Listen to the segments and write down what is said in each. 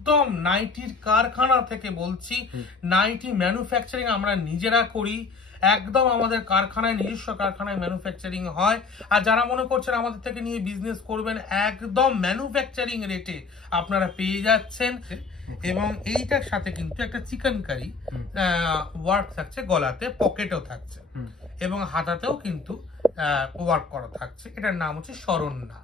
একদম নাইটির কারখানা থেকে বলছি, নাইটি ম্যানুফ্যাকচারিং আমরা নিজেরা করি, একদম আমাদের কারখানায়, নিজস্ব কারখানায় ম্যানুফ্যাকচারিং হয়। আর যারা মনে করছেন আমাদের থেকে নিয়ে বিজনেস করবেন, একদম ম্যানুফ্যাকচারিং রেটে আপনারা পেয়ে যাচ্ছেন। এবং এইটার সাথে কিন্তু একটা চিকেন কারি ওয়ার্ক থাকছে, গলাতে পকেটও থাকছে এবং হাতাতেও কিন্তু ওয়ার্ক করা থাকছে। এটার নাম হচ্ছে শরণ্যা।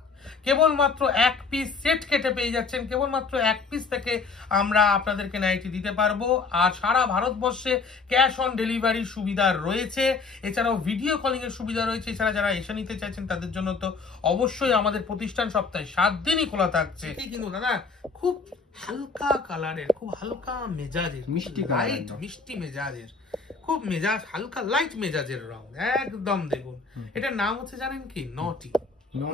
কেবলমাত্র এক পিস সেট কেটে পেয়ে যাচ্ছেন, কেবলমাত্র এক পিস থেকে আমরা আপনাদেরকে নাইটি দিতে পারবো। আর সারা ভারতবর্ষে ক্যাশ অন ডেলিভারির সুবিধা রয়েছে, এছাড়াও ভিডিও কলিং এর সুবিধা রয়েছে। এছাড়া যারা এসে নিতে চাইছেন তাদের জন্য তো অবশ্যই আমাদের প্রতিষ্ঠান সপ্তাহে 7 দিনই খোলা থাকছে। কিন্তু দাদা খুব হালকা কালারের, খুব হালকা মেজাজের, মিষ্টি লাইট মিষ্টি মেজাজের, খুব মেজাজ হালকা লাইট মেজাজের রং একদম। দেখুন এটার নাম হচ্ছে জানেন কি? নটি।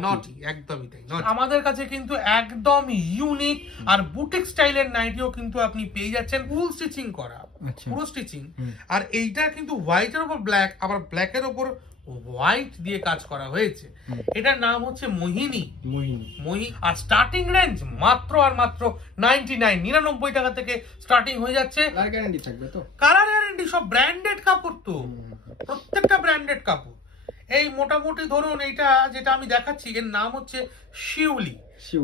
নটি, একদমই তাই। আমাদের কাছে কিন্তু একদম ইউনিক আর বুটিক স্টাইলের নাইটিও কিন্তু আপনি পেয়ে যাচ্ছেন, ফুল স্টিচিং করা, পুরো স্টিচিং। আর এইটা কিন্তু হোয়াইটের উপর ব্ল্যাক, আবার ব্ল্যাকের উপর হোয়াইট দিয়ে কাজ করা হয়েছে। এটার নাম হচ্ছে মোহিনী। আর স্টার্টিং রেঞ্জ মাত্র আর মাত্র 99 টাকা থেকে স্টার্টিং হয়ে যাচ্ছে। কালার গ্যারান্টি থাকবে তো? কালার গ্যারান্টি, সব ব্র্যান্ডেড কাপড় তো, প্রত্যেকটা ব্র্যান্ডেড কাপড়। এই মোটামুটি ধরুন এইটা যেটা আমি দেখাচ্ছি এর নাম হচ্ছে শিউলি।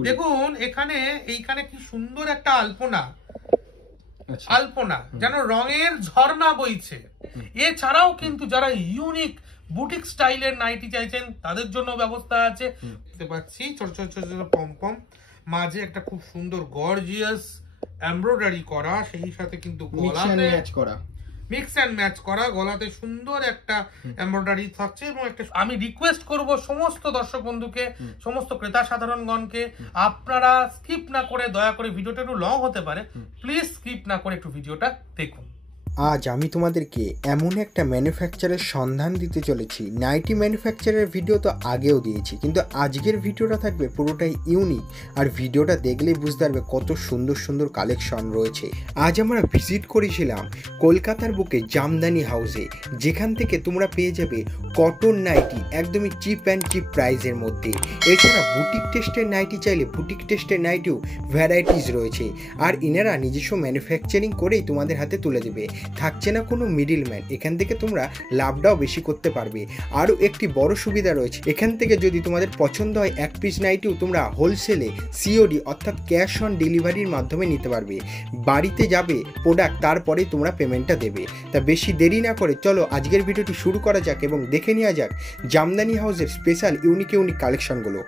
দেখুন এইখানে কি সুন্দর একটা আলপনা, আলপনা যেন রঙের ঝর্ণা বইছে। এছাড়াও কিন্তু যারা ইউনিক বুটিক স্টাইলের নাইটি চাইছেন তাদের জন্য ব্যবস্থা আছে। দেখতে পাচ্ছি ছোট ছোট ছোট ছোট পমপম, মাঝে একটা খুব সুন্দর গর্জিয়াস এমব্রয়ডারি করা, সেই সাথে কিন্তু মিক্স অ্যান্ড ম্যাচ করা, গলাতে সুন্দর একটা এমব্রয়ডারি থাকছে। এবং একটা আমি রিকোয়েস্ট করব সমস্ত দর্শক বন্ধুকে, সমস্ত ক্রেতা সাধারণগণকে, আপনারা স্কিপ না করে, দয়া করে, ভিডিওটা একটু লং হতে পারে, প্লিজ স্কিপ না করে একটু ভিডিওটা দেখুন। আজ আমি তোমাদেরকে এমন একটা ম্যানুফ্যাকচারের সন্ধান দিতে চলেছি। নাইটি ম্যানুফ্যাকচারের ভিডিও তো আগেও দিয়েছি, কিন্তু আজকের ভিডিওটা থাকবে পুরোটাই ইউনিক। আর ভিডিওটা দেখলেই বুঝতে পারবে কত সুন্দর সুন্দর কালেকশন রয়েছে। আজ আমরা ভিজিট করেছিলাম কলকাতার বুকে জামদানি হাউসে, যেখান থেকে তোমরা পেয়ে যাবে কটন নাইটি একদমই চিপ অ্যান্ড চিপ প্রাইসের মধ্যে। এছাড়া বুটিক টেস্টের নাইটি চাইলে বুটিক টেস্টের নাইটিও ভ্যারাইটিস রয়েছে। আর ইনারা নিজস্ব ম্যানুফ্যাকচারিং করেই তোমাদের হাতে তুলে দেবে, থাকছে না কোনো মিডিলম্যান। এখান থেকে তোমরা লাভটাও বেশি করতে পারবে। আরও একটি বড় সুবিধা রয়েছে, এখান থেকে যদি তোমাদের পছন্দ হয় এক পিস নাইটিও তোমরা হোলসেলে সিওডি অর্থাৎ ক্যাশ অন ডেলিভারির মাধ্যমে নিতে পারবে। বাড়িতে যাবে প্রোডাক্ট, তারপরেই তোমরা পেমেন্টটা দেবে। তা বেশি দেরি না করে চলো আজকের ভিডিওটি শুরু করা যাক এবং দেখে নেওয়া যাক জামদানি হাউসের স্পেশাল ইউনিক ইউনিক কালেকশনগুলো।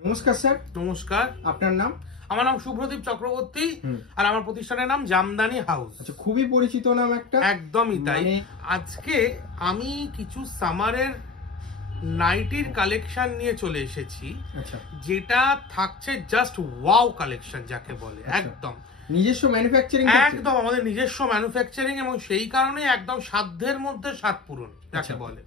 নমস্কার স্যার। নমস্কার। আপনার নাম? আমার নাম শুভ্রদীপ চক্রবর্তী, আর আমার প্রতিষ্ঠানের নাম জামদানি হাউস। আচ্ছা, খুবই পরিচিত নাম একটা। একদমই তাই। আজকে আমি কিছু সামারের নাইটির কালেকশন নিয়ে চলে এসেছি, যেটা থাকছে জাস্ট ওয়াও কালেকশন যাকে বলে। একদম নিজস্ব ম্যানুফ্যাকচারিং, একদম আমাদের নিজস্ব ম্যানুফ্যাকচারিং, এবং সেই কারণে একদম সাধ্যের মধ্যে স্বাদ পূরণ যাকে বলে।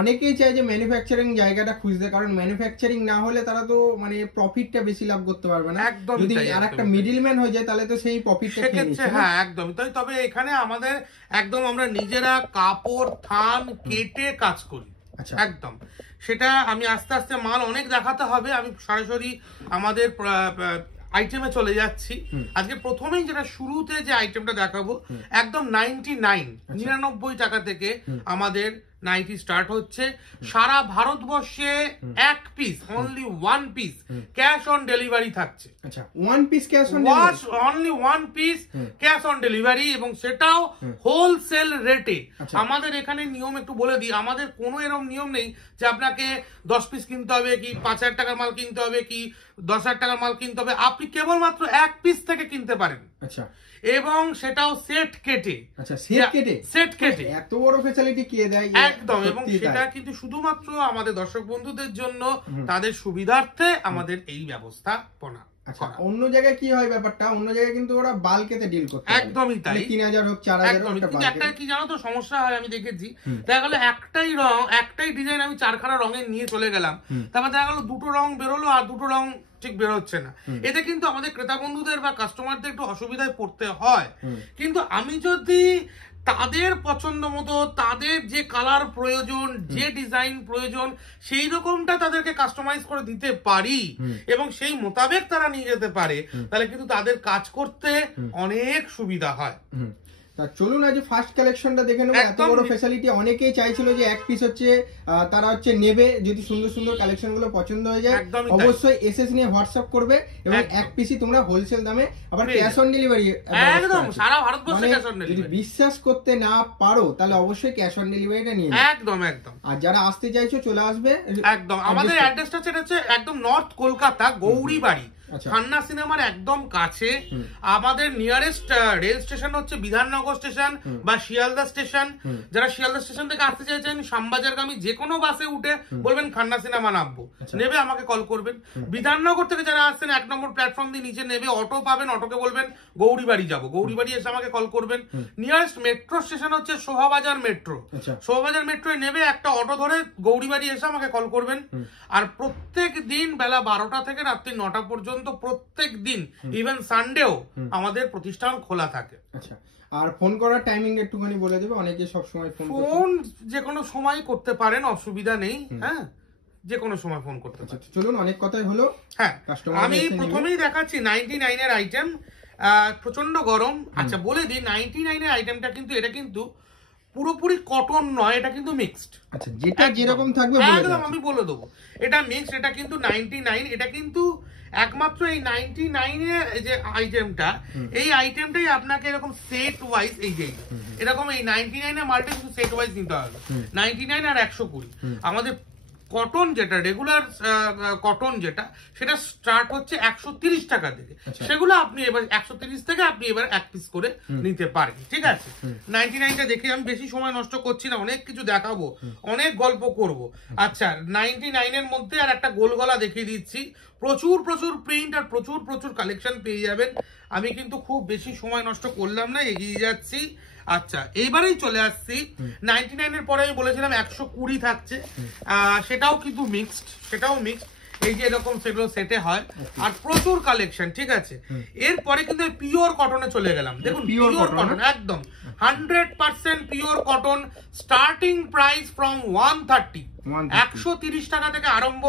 অনেকেই চায় যে ম্যানুফ্যাকচারিং জায়গাটা খুঁজতে, কারণ ম্যানুফ্যাকচারিং না হলে তারা তো মানে প্রফিটটা বেশি লাভ করতে পারবে না। একদম যদি আরেকটা মিডলম্যান হয়ে যায় তাহলে তো সেই প্রফিটটা খেয়ে নিচ্ছে। হ্যাঁ একদমই তাই। তবে এখানে আমাদের একদম আমরা নিজেরা কাপড় থান কেটে কাজ করি। একদম সেটা আমি আস্তে আস্তে মাল অনেক দেখাতে হবে, আমি সরাসরি আমাদের আইটেমে চলে যাচ্ছি। আজকে প্রথমেই যেটা শুরুতে যে আইটেমটা দেখাবো, একদম 99 টাকা থেকে আমাদের নাইটি স্টার্ট হচ্ছে। সারা ভারতবর্ষে এক piece, only one piece cash on delivery থাকছে। আচ্ছা, one piece cash on, only one piece cash on delivery, এবং সেটাও হোলসেল রেটে। আমাদের এখানে নিয়ম একটু বলে দিই, আমাদের কোনো এরকম নিয়ম নেই যে আপনাকে 10 পিস কিনতে হবে, কি 5000 টাকার মাল কিনতে হবে, কি 10,000 টাকার মাল কিনতে হবে। আপনি কেবলমাত্র এক পিস থেকে কিনতে পারেন। আচ্ছা, এবং সেটাও সেট কেটে। আচ্ছা, সেট কেটে এত বড় ফ্যাসিলিটি কে দেয়? একদম, এবং সেটা কিন্তু শুধুমাত্র আমাদের দর্শক বন্ধুদের জন্য, তাদের সুবিধার্থে আমাদের এই ব্যবস্থাপনা। আচ্ছা, অন্য জায়গায় কি হয় ব্যাপারটা, অন্য জায়গায় কিন্তু ওরা বাল্কেতে ডিল করতে। একদমই তাই, 3000 হোক 4000 হোক। কিন্তু একটা কি জানো তো সমস্যা হয়, আমি দেখেছি দেখা গেল একটাই রং, একটাই ডিজাইন আমি 4খানা রঙের নিয়ে চলে গেলাম, তারপর দেখা গেল দুটো রং বেরোলো আর দুটো রং ঠিক বেরোচ্ছে না। এতে কিন্তু আমাদের ক্রেতা বন্ধুদের বা কাস্টমারদের একটু অসুবিধায় পড়তে হয়। কিন্তু আমি যদি তাদের পছন্দ মতো, তাদের যে কালার প্রয়োজন, যে ডিজাইন প্রয়োজন, সেই রকমটা তাদেরকে কাস্টমাইজ করে দিতে পারি এবং সেই মোতাবেক তারা নিয়ে যেতে পারে, তাহলে কিন্তু তাদের কাজ করতে অনেক সুবিধা হয়। তা চলুন আজ ফার্স্ট কালেকশনটা দেখে নেবো। এত বড় ফ্যাসিলিটি, অনেকেই চাইছিল যে এক পিস হচ্ছে তারা হচ্ছে নেবে, যদি সুন্দর সুন্দর কালেকশন গুলো পছন্দ হয়ে যায় অবশ্যই এসএস নিয়ে হোয়াটসঅ্যাপ করবে এবং এক পিসই তোমরা হোলসেল দামে, আবার ক্যাশ অন ডেলিভারি একদম সারা ভারতবর্ষে ক্যাশ অন যদি ডেলিভারি। বিশ্বাস করতে না পারো তাহলে অবশ্যই ক্যাশ অন ডেলিভারিটা নিয়ে নেবে। একদম একদম। আর যারা আসতে চাইছো চলে আসবে একদম। আমাদের অ্যাড্রেসটা হচ্ছে একদম নর্থ কলকাতা, গৌরীবাড়ি, খান্না সিনেমার একদম কাছে। আমাদের নিয়ারেস্ট রেল স্টেশন হচ্ছে বিধাননগর স্টেশন বা শিয়ালদা স্টেশন। যারা শিয়ালদা স্টেশন থেকে আসতে চাইছেন শ্যামবাজারগামী যে কোনো বাসে উঠে বলবেন খান্না সিনেমা নামবো, নেবে আমাকে কল করবেন। বিধাননগর থেকে যারা আসছেন 1 নম্বর প্ল্যাটফর্ম দিয়ে নিচে নেবে, অটো পাবেন, অটোকে বলবেন গৌরীবাড়ি যাবো, গৌরীবাড়ি এসে আমাকে কল করবেন। নিয়ারেস্ট মেট্রো স্টেশন হচ্ছে শোভাবাজার মেট্রো, শোভাবাজার মেট্রোয় নেবে একটা অটো ধরে গৌরীবাড়ি এসে আমাকে কল করবেন। আর প্রত্যেক দিন বেলা 12টা থেকে রাত্রি 9টা পর্যন্ত প্রত্যেক দিন, ইভেন সানডেও আমাদের প্রতিষ্ঠান খোলা থাকে। আচ্ছা, আর ফোন করার টাইমিং একটুখানি বলে দেবে, অনেকে সব সময় ফোন যে কোনো সময় করতে পারেন, অসুবিধা নেই। হ্যাঁ, যে কোনো সময় ফোন করতে পারেন। চলুন, অনেক কথাই হলো। হ্যাঁ, আমি প্রথমেই দেখাচ্ছি 99 এর আইটেম, প্রচন্ড গরম। আচ্ছা বলে দিই, 99 এর আইটেমটা কিন্তু এটা কিন্তু পুরোপুরি কটন নয়, এটা কিন্তু মিক্সড। আচ্ছা, যেটা যেরকম থাকবে একদম আমি বলে দেবো, এটা মিক্সড। এটা কিন্তু 99, এটা কিন্তু একমাত্র এই 99 এর যে আইটেমটা, এই আইটেমটাই আপনাকে এরকম সেট ওয়াইজ, এই যে এরকম এই 99 এর মালটা কিন্তু সেট ওয়াইজ নিতে হবে। 99 আর 120 আমাদের কটন যেটা রেগুলার কটন যেটা, সেটা স্টার্ট হচ্ছে 130 টাকা থেকে। সেগুলো আপনি এবার 130 থেকে আপনি এবার এক পিস করে নিতে পারেন, ঠিক আছে। 99টা দেখে আমি বেশি সময় নষ্ট করছি না, অনেক কিছু দেখাবো, অনেক গল্প করব। আচ্ছা, 99 এর মধ্যে আর একটা গোল গলা দেখিয়ে দিচ্ছি। প্রচুর প্রচুর প্রিন্ট আর প্রচুর প্রচুর কালেকশন পেয়ে যাবেন। আমি কিন্তু খুব বেশি সময় নষ্ট করলাম না, এগিয়ে যাচ্ছি। আচ্ছা, এইবারেই চলে আসছি 99 এর পরে আমি বলেছিলাম 120 থাকছে, সেটাও কিন্তু মিক্সড, সেটাও মিক্সড। এই যে এরকম সেগুলো সেটে হয়, আর প্রচুর কালেকশন, ঠিক আছে। এরপরে কিন্তু পিওর কটনে চলে গেলাম। দেখুন পিওর কটন, একদম 100% pure cotton, starting price from 130, 130 টাকা থেকে আরম্ভ,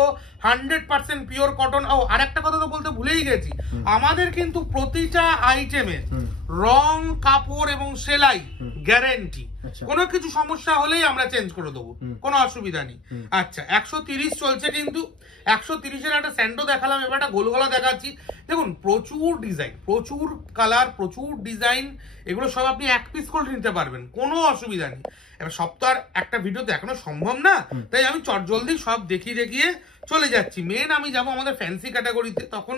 100% পিওর কটন। ও আরেকটা কথা তো বলতে ভুলেই গেছি, আমাদের কিন্তু প্রতিটা আইটেমে রং, কাপড় এবং সেলাই গ্যারেন্টি। কোনো কিছু সমস্যা হলেই আমরা চেঞ্জ করে দেবো, কোনো অসুবিধা নেই। আচ্ছা, 130 চলছে কিন্তু। 130 এর একটা স্যান্ডো দেখালাম, এবার একটা গোলগলা দেখাচ্ছি। দেখুন প্রচুর ডিজাইন, প্রচুর কালার, প্রচুর ডিজাইন, এগুলো সব আপনি এক পিস করে নিতে পারবেন, কোনো অসুবিধা নেই। এবার সব তো আর একটা ভিডিও দেখানো সম্ভব না, তাই আমি চটজলদি সব দেখিয়ে চলে যাচ্ছি। মেন আমি যাবো আমাদের ফ্যান্সি ক্যাটাগরিতে, তখন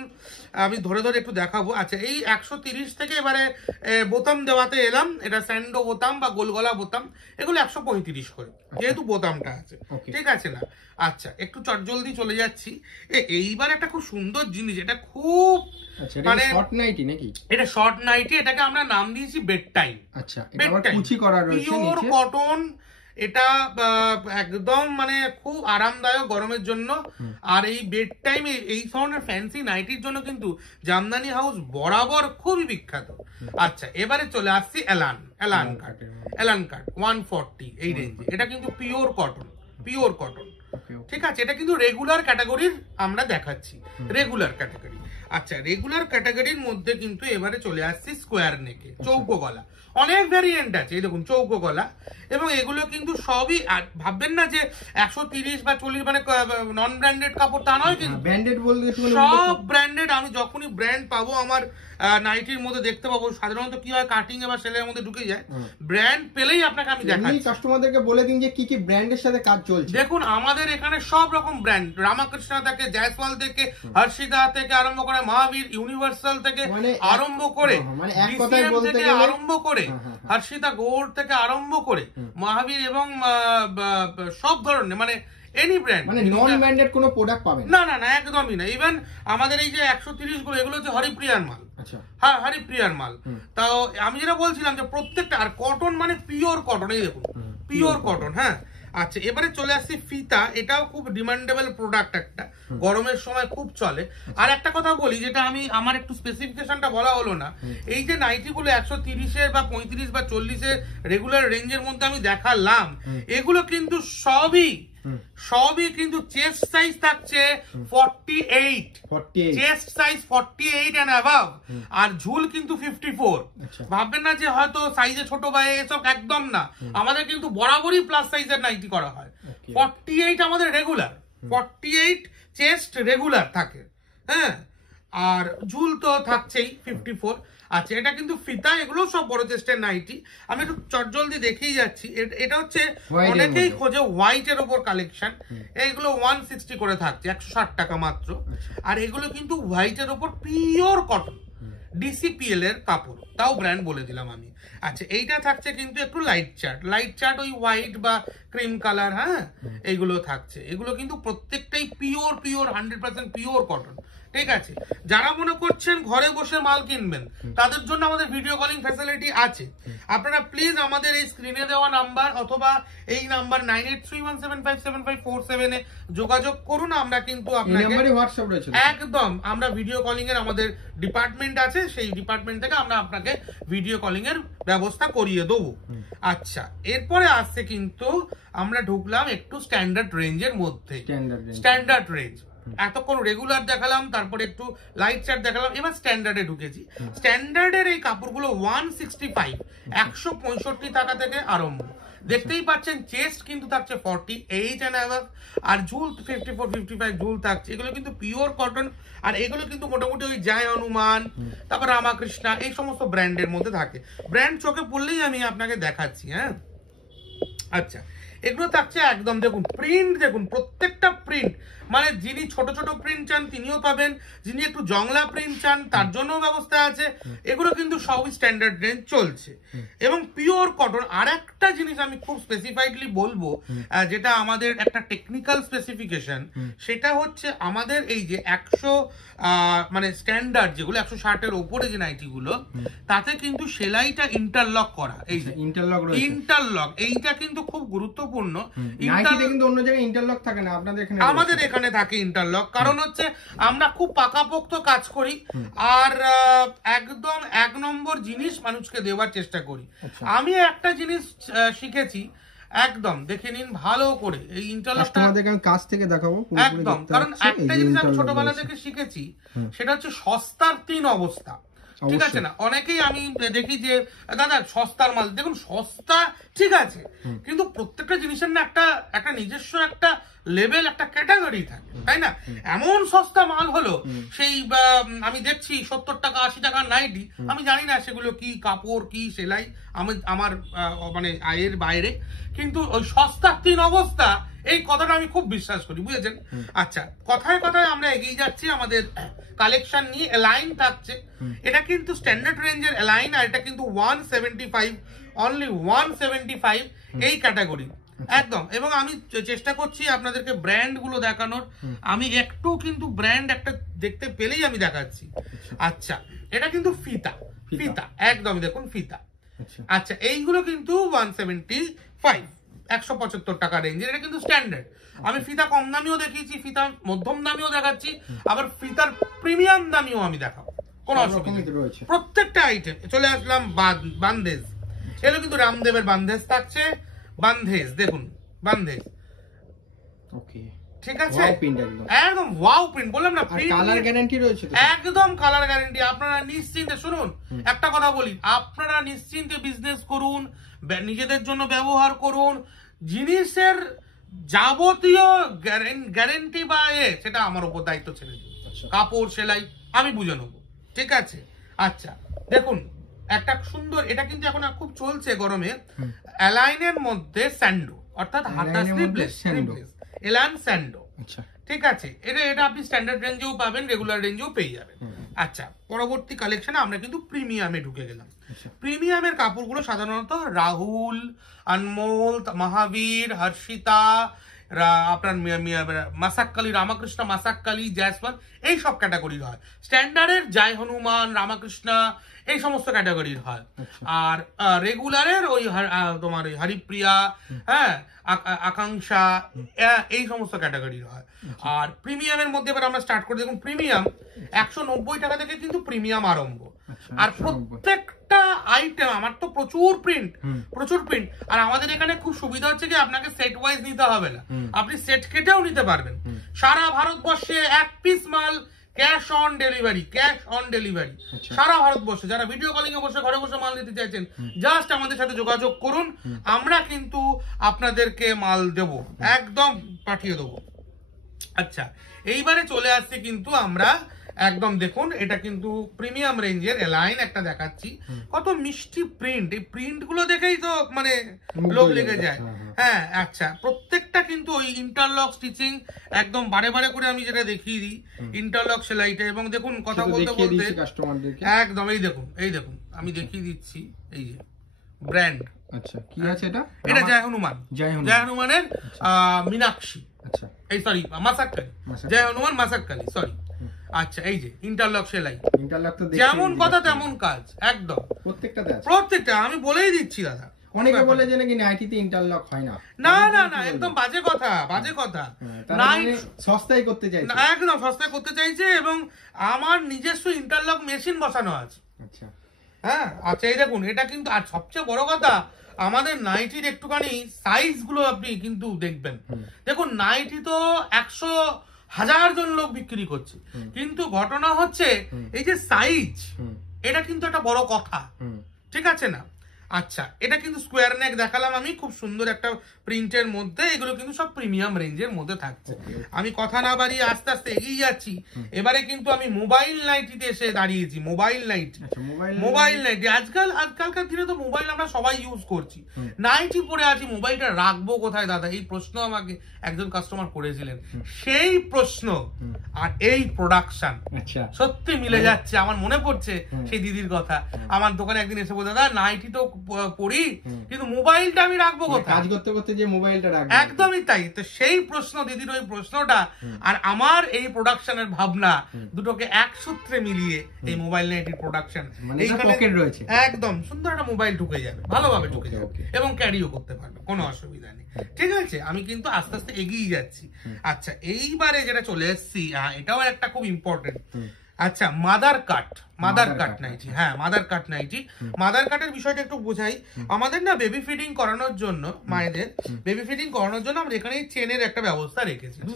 আমি ধরে ধরে একটু দেখাবো। আচ্ছা, এই 130 থেকে এবারে বোতাম দেওয়াতে এলাম। এটা স্যান্ডো বোতাম বা গোলগলা বোতাম, এগুলো 135 করে, যেহেতু বোতামটা আছে, ঠিক আছে না। আচ্ছা, একটু চটজলদি চলে যাচ্ছি। এইবার একটা খুব সুন্দর জিনিস, এটা খুব মানে শর্ট নাইটি নাকি? এটা শর্ট নাইটি, এটাকে আমরা নাম দিয়েছি বেড টাইম। আচ্ছা, এটা আবার কুচি করা রয়েছে, পিওর কটন। এটা একদম মানে খুব আরামদায়ক গরমের জন্য। আর এই বেড টাইম, এই ধরনের ফ্যান্সি নাইটির জন্য কিন্তু জামদানি হাউস বরাবর খুবই বিখ্যাত। আচ্ছা, এবারে চলে আসছি এলান কাট 140 এই রেঞ্জে। এটা কিন্তু পিওর কটন, পিওর কটন, ঠিক আছে। এটা কিন্তু রেগুলার ক্যাটাগরির আমরা দেখাচ্ছি, রেগুলার ক্যাটাগরি। আচ্ছা, রেগুলার ক্যাটাগরির মধ্যে কিন্তু এবারে চলে আসছি স্কোয়ার নেকে, চৌকো গলা। অনেক ভ্যারিয়েন্ট আছে, এই দেখুন চৌকো গলা। এবং এগুলো কিন্তু সবই, ভাববেন না যে 130 বা 40 মানে নন ব্র্যান্ডেড কাপড়, তা নয় কিন্তু ব্র্যান্ডেড বলতে সব ব্র্যান্ডেড। আমি যখনই ব্র্যান্ড পাবো আমার নাইটির মধ্যে দেখতে পাবো, সাধারণত কি হয় কাটিং এ বা সেলের মধ্যে ঢুকে যায়, ব্র্যান্ড পেলেই আপনাকে আমি দেখাচ্ছি। কাস্টমারদেরকে বলে দিন যে কি কি ব্র্যান্ডের সাথে কাজ চলছে। দেখুন আমাদের এখানে সব রকম ব্র্যান্ড, রামাকৃষ্ণ থেকে, জয়সওয়াল থেকে, হর্ষিতা থেকে আরম্ভ করে, মহাবীর, ইউনিভার্সাল থেকে আরম্ভ করে, আরম্ভ করে হর্ষিতা গোল্ড থেকে আরম্ভ করে মহাবীর এবং সব ধরনের মানে এনি ব্র্যান্ড, মানে নন ব্র্যান্ডেড কোনো প্রোডাক্ট পাবেন না, না, না, একদমই না। ইভেন আমাদের এই যে 130 গুলো, এগুলো হচ্ছে হরিপ্রিয়ার মাল। আচ্ছা, হ্যাঁ, হরিপ্রিয়ার মাল। তাও আমি যেটা বলছিলাম যে প্রত্যেকটা, আর কটন মানে পিওর কটন, এই দেখুন পিওর কটন। হ্যাঁ, আচ্ছা, এবারে চলে আসছি ফিতা। এটাও খুব ডিমান্ডেবল প্রোডাক্ট, একটা গরমের সময় খুব চলে। আর একটা কথা বলি, যেটা আমি আমার একটু স্পেসিফিকেশনটা বলা হলো না, এই যে নাইটি গুলো 130-এর বা 35 বা 40-এর রেগুলার রেঞ্জের মধ্যে আমি দেখালাম, এগুলো কিন্তু সবই কিন্তু চেস্ট সাইজ থাকছে 48, চেস্ট সাইজ 48 এন্ড অ্যাবাভ, আর ঝুল কিন্তু 54। ভাববেন না যে হয়তো সাইজে ছোট বা এসব, একদম না। আমাদের কিন্তু বরাবরই প্লাস সাইজের নাইটি করা হয়। 48 আমাদের রেগুলার, 48 চেস্ট রেগুলার থাকে, হ্যাঁ, আর ঝুল তো থাকছেই 54। আচ্ছা, এটা কিন্তু ফিতা, এগুলো সব বড় চেস্টের নাইটি। আমি একটু চটজলদি দেখিয়ে যাচ্ছি। এটা হচ্ছে অনেকেই খোঁজে হোয়াইটের ওপর কালেকশন। এইগুলো 160 করে থাকছে, 160 টাকা মাত্র। আর এগুলো কিন্তু হোয়াইটের ওপর পিওর কটন, ডিসিপিএল এর কাপড়, তাও ব্র্যান্ড বলে দিলাম আমি। আচ্ছা, এইটা থাকছে কিন্তু একটু লাইট চার্ট, ওই হোয়াইট বা ক্রিম কালার, হ্যাঁ, এইগুলো থাকছে। এগুলো কিন্তু প্রত্যেকটাই পিওর 100% পিওর কটন। ঠিক আছে, যারা মনে করছেন ঘরে বসে মাল কিনবেন, তাদের জন্য আমাদের ভিডিও কলিং ফ্যাসিলিটি আছে। আপনারা প্লিজ আমাদের এই স্ক্রিনে দেওয়া নাম্বার অথবা এই নাম্বার 9831757547 এ যোগাযোগ করুন। আমরা কিন্তু আপনাকে একদম, আমরা ভিডিও কলিং এর আমাদের ডিপার্টমেন্ট আছে, সেই ডিপার্টমেন্ট থেকে আমরা আপনাকে ভিডিও কলিং এর ব্যবস্থা করিয়ে দেবো। আচ্ছা, এরপরে আসছে কিন্তু আমরা ঢুকলাম একটু স্ট্যান্ডার্ড রেঞ্জের মধ্যে। স্ট্যান্ডার্ড রেঞ্জ, এতক্ষণ রেগুলার দেখালাম, তারপরে একটু লাইট চার্ট দেখালাম, এবার স্ট্যান্ডার্ডে ঢুকেছি। স্ট্যান্ডার্ডের এই কাপড়গুলো 165, 165 টাকা থেকে আরম্ভ। দেখতেই পাচ্ছেন চেস্ট কিন্তু থাকছে 48 এন্ড অ্যাবাভ, আর ঝুল 54-55 ঝুল থাকছে। এগুলো কিন্তু পিওর কটন, আর এগুলো কিন্তু মোটামুটি ওই জয় হনুমান, তারপর রামাকৃষ্ণা, এই সমস্ত ব্র্যান্ডের মধ্যে থাকে। ব্র্যান্ড চোখে পড়লেই আমি আপনাকে দেখাচ্ছি, হ্যাঁ। আচ্ছা, এগুলো থাকছে একদম, দেখুন প্রিন্ট, দেখুন প্রত্যেকটা প্রিন্ট, মানে যিনি ছোট ছোট প্রিন্ট চান তিনিও পাবেন, যিনি একটু জংলা প্রিন্ট চান তার জন্য ব্যবস্থা আছে। এগুলো কিন্তু সবই স্ট্যান্ডার্ড রেঞ্জ চলছে এবং পিওর কটন। আর একটা জিনিস আমি খুব স্পেসিফাইডলি বলবো, যেটা আমাদের একটা টেকনিক্যাল স্পেসিফিকেশন, সেটা হচ্ছে আমাদের এই যে 100 মানে স্ট্যান্ডার্ড যেগুলো 160-এর উপরে যে নাইটি গুলো, তাতে কিন্তু সেলাইটা ইন্টারলক করা। এই যে ইন্টারলক, এইটা কিন্তু খুব গুরুত্বপূর্ণ। কিন্তু অন্য জায়গায় ইন্টারলক থাকে না, আপনাদের এখানে, আমাদের এখানে থাকে ইন্টারলক। কারণ হচ্ছে আমরা খুব পাকাপোক্ত কাজ করি, আর একদম 1 নম্বর জিনিস মানুষকে দেওয়ার চেষ্টা করি। আমি একটা জিনিস শিখেছি, একদম দেখে নিন ভালো করে, এই ইন্টারলকটা আমি কাছ থেকে দেখাবো একদম। কারণ একটা জিনিস আমি ছোটবেলা থেকে শিখেছি, সেটা হচ্ছে সস্তার 3 অবস্থা। ঠিক আছে না, অনেকেই আমি দেখি যে দাদা সস্তার মাল, দেখুন সস্তা ঠিক আছে, কিন্তু প্রত্যেকটা জিনিসের না একটা নিজস্ব একটা লেভেল, একটা ক্যাটাগরি থাকে, তাই না? এমন সস্তা মাল হলো সেই আমি দেখছি 70 টাকা 80 টাকা নাইটি, আমি জানি না সেগুলো কি কাপড় কি সেলাই, আমার মানে আয়ের বাইরে, কিন্তু ওই সস্তার 3 অবস্থা, এই কথাটা আমি খুব বিশ্বাস করি, বুঝেছেন? আচ্ছা, কথায় কথায় আমরা এগিয়ে যাচ্ছি আমাদের কালেকশন নিয়ে। এলাইন থাকছে, এটা কিন্তু স্ট্যান্ডার্ড রেঞ্জের এলাইন, আর এটা কিন্তু 175, অনলি 175 এই ক্যাটাগরি একদম। এবং আমি চেষ্টা করছি আপনাদেরকে ব্র্যান্ড গুলো দেখানোর, আমি একটু কিন্তু ব্র্যান্ড একটা দেখতে পেলেই আমি দেখাচ্ছি। আচ্ছা, এটা কিন্তু ফিতা একদম, দেখুন ফিতা। আচ্ছা, এইগুলো কিন্তু 175, 175 টাকা রেঞ্জের, এটা কিন্তু স্ট্যান্ডার্ড। আমি ফিতা কম দামিও দেখিয়েছি, ফিতা মধ্যম দামিও দেখাচ্ছি, আবার ফিতার প্রিমিয়াম দামিও আমি দেখাবো, কোন অসুবিধা নেই। প্রত্যেকটা আইটেম। চলে আসলাম বান্দেজ, এগুলো কিন্তু রামদেবের বান্দেজ থাকছে, বান্দেজ দেখুন, বান্দেজ, ওকে ঠিক আছে, একদম ওয়াও প্রিন্ট, বললাম না, কালার গ্যারান্টি রয়েছে, একদম কালার গ্যারান্টি। আপনারা নিশ্চিন্তে, শুনুন একটা কথা বলি, আপনারা নিশ্চিন্তে বিজনেস করুন, নিজেদের জন্য ব্যবহার করুন, জিনিসের যাবতীয় গ্যারান্টি বা সেটা আমার উপর দায়িত্ব ছেড়ে দিন। কাপড় সেলাই আমি বুঝে নেবো, ঠিক আছে? আচ্ছা, দেখুন একটা সুন্দর, এটা কিন্তু এখন খুব চলছে গরমে, অ্যালাইনের মধ্যে স্যান্ডো, অর্থাৎ হাতা স্লিভলেস, এলান স্যান্ডো, ঠিক আছে? এটা আপনি স্ট্যান্ডার্ড রেঞ্জেও পাবেন, রেগুলার রেঞ্জেও পেয়ে যাবেন। আচ্ছা, পরবর্তী কালেকশনে আমরা কিন্তু প্রিমিয়ামে ঢুকে গেলাম। প্রিমিয়ামের কাপড়গুলো সাধারণত রাহুল, আনমোল, মহাবীর, হর্ষিতা, আপনার মাসাক্কালি, রামাকৃষ্ণ মাসাক্কালি, জয়সওয়াল, এই সব ক্যাটাগরির হয়। স্ট্যান্ডার্ডের জয় হনুমান, রামাকৃষ্ণ এই সমস্ত ক্যাটাগরির হয়। আর রেগুলারের ওই তোমার ওই হরিপ্রিয়া, হ্যাঁ, আকাঙ্ক্ষা, এই সমস্ত ক্যাটাগরির হয়। আর প্রিমিয়ামের মধ্যে এবার আমরা স্টার্ট করে দেখুন, প্রিমিয়াম 190 টাকা থেকে কিন্তু প্রিমিয়াম আরম্ভ। আর প্রত্যেকটা আইটেম আমার তো প্রচুর প্রিন্ট, আর আমাদের এখানে খুব সুবিধা হচ্ছে কি আপনাকে সেট ওয়াইজ নিতে হবে না, আপনি সেট কেটেও নিতে পারবেন। সারা ভারতবর্ষে 1 পিস মাল ক্যাশ অন ডেলিভারি, সারা ভারতবর্ষে। যারা ভিডিও কলিং এ বসে ঘরে বসে মাল নিতে চাইছেন, জাস্ট আমাদের সাথে যোগাযোগ করুন, আমরা কিন্তু আপনাদেরকে মাল দেব, একদম পাঠিয়ে দেবো। আচ্ছা, এইবারে চলে আসছে কিন্তু আমরা একদম দেখুন, এটা কিন্তু প্রিমিয়াম রেঞ্জের লাইন একটা দেখাচ্ছি, কত মিষ্টি প্রিন্ট। এই প্রিন্ট গুলো দেখেই তো মানে লোভ লেগে যায়। হ্যাঁ, আচ্ছা, প্রত্যেকটা কিন্তু ওই ইন্টারলক স্টিচিং, একদম বারে বারে করে আমি যেটা দেখিয়ে দিই ইন্টারলক সেলাইটা। এবং দেখুন কথা বলতে বলতে একদম এই দেখুন আমি দেখিয়ে দিচ্ছি, এই যে ব্র্যান্ড। আচ্ছা, কি আছে এটা? এটা জয় হনুমানের মীনাক্ষী, আচ্ছা, এই সরি মাসাক্কালি, জয় হনুমান মাসাক্কালি, সরি। আচ্ছা, এই যে ইন্টারলক সেলাই, ইন্টারলক তো যেমন কথা তেমন কাজ, একদম প্রত্যেকটা আমি বলেই দিচ্ছি দাদা। অনেকে বলে যে নাকি নাইটিতে ইন্টারলক হয় না। না, একদম বাজে কথা। নাইট সস্তায় করতে চাইছে, একদম সস্তায় করতে চাইছে, এবং আমার নিজস্ব ইন্টারলক মেশিন বসানো আছে। আচ্ছা, হ্যাঁ, আচ্ছা, এই দেখুন, এটা কিন্তু আর সবচেয়ে বড় কথা, আমাদের নাইটির একটুখানি সাইজ গুলো আপনি কিন্তু দেখবেন। দেখুন, নাইটি তো 100,000 জন লোক বিক্রি করছে, কিন্তু ঘটনা হচ্ছে এই যে সাইজ, এটা কিন্তু একটা বড় কথা, ঠিক আছে না? আচ্ছা, এটা কিন্তু স্কোয়ার নেক দেখালাম আমি, খুব সুন্দর একটা প্রিন্টের মধ্যে। এগুলো কিন্তু সব প্রিমিয়াম রেঞ্জের মধ্যে থাকছে। আমি কথা না বাড়িয়ে আস্তে আস্তে এগিয়ে যাচ্ছি। এবারে কিন্তু আমি মোবাইল নাইটিতে এসে দাঁড়িয়েছি। মোবাইল নাইটি আজকালকার দিনে তো মোবাইল আমরা সবাই ইউজ করছি, নাইটি পরে আছি, মোবাইলটা রাখবো কোথায় দাদা, এই প্রশ্ন আমাকে একজন কাস্টমার করেছিলেন। সেই প্রশ্ন আর এই প্রোডাকশন সত্যি মিলে যাচ্ছে। আমার মনে পড়ছে সেই দিদির কথা, আমার দোকানে একদিন এসে বলতে, দাদা নাইটি তো পড়ি, কিন্তু মোবাইলটা আমি রাখবো কোথায়, কাজ করতে করতে যে মোবাইলটা রাখবো। একদমই তাই। তো সেই প্রশ্ন, দিদির ওই প্রশ্নটা আর আমার এই প্রোডাকশনের ভাবনা, দুটোকে এক সূত্রে মিলিয়ে এই মোবাইল নাইটির প্রোডাকশন, একদম সুন্দর একটা মোবাইল ঢুকে যাবে, ভালোভাবে ঢুকে যাবে, এবং ক্যারিও করতে পারবে, কোনো অসুবিধা নেই। ঠিক আছে, আমি কিন্তু আস্তে আস্তে এগিয়ে যাচ্ছি। আচ্ছা, এইবারে যেটা চলে এসছি, এটাও একটা খুব ইম্পর্টেন্ট। আচ্ছা, মাদার কাট নাইটি। হ্যাঁ, মাদার কাট নাইটি। মাদার কাটের বিষয়টা একটু বোঝাই। আমাদের না বেবি ফিডিং করানোর জন্য, মায়েদের বেবি ফিডিং করানোর জন্য আমরা এখানে চেনের একটা ব্যবস্থা রেখেছি, দু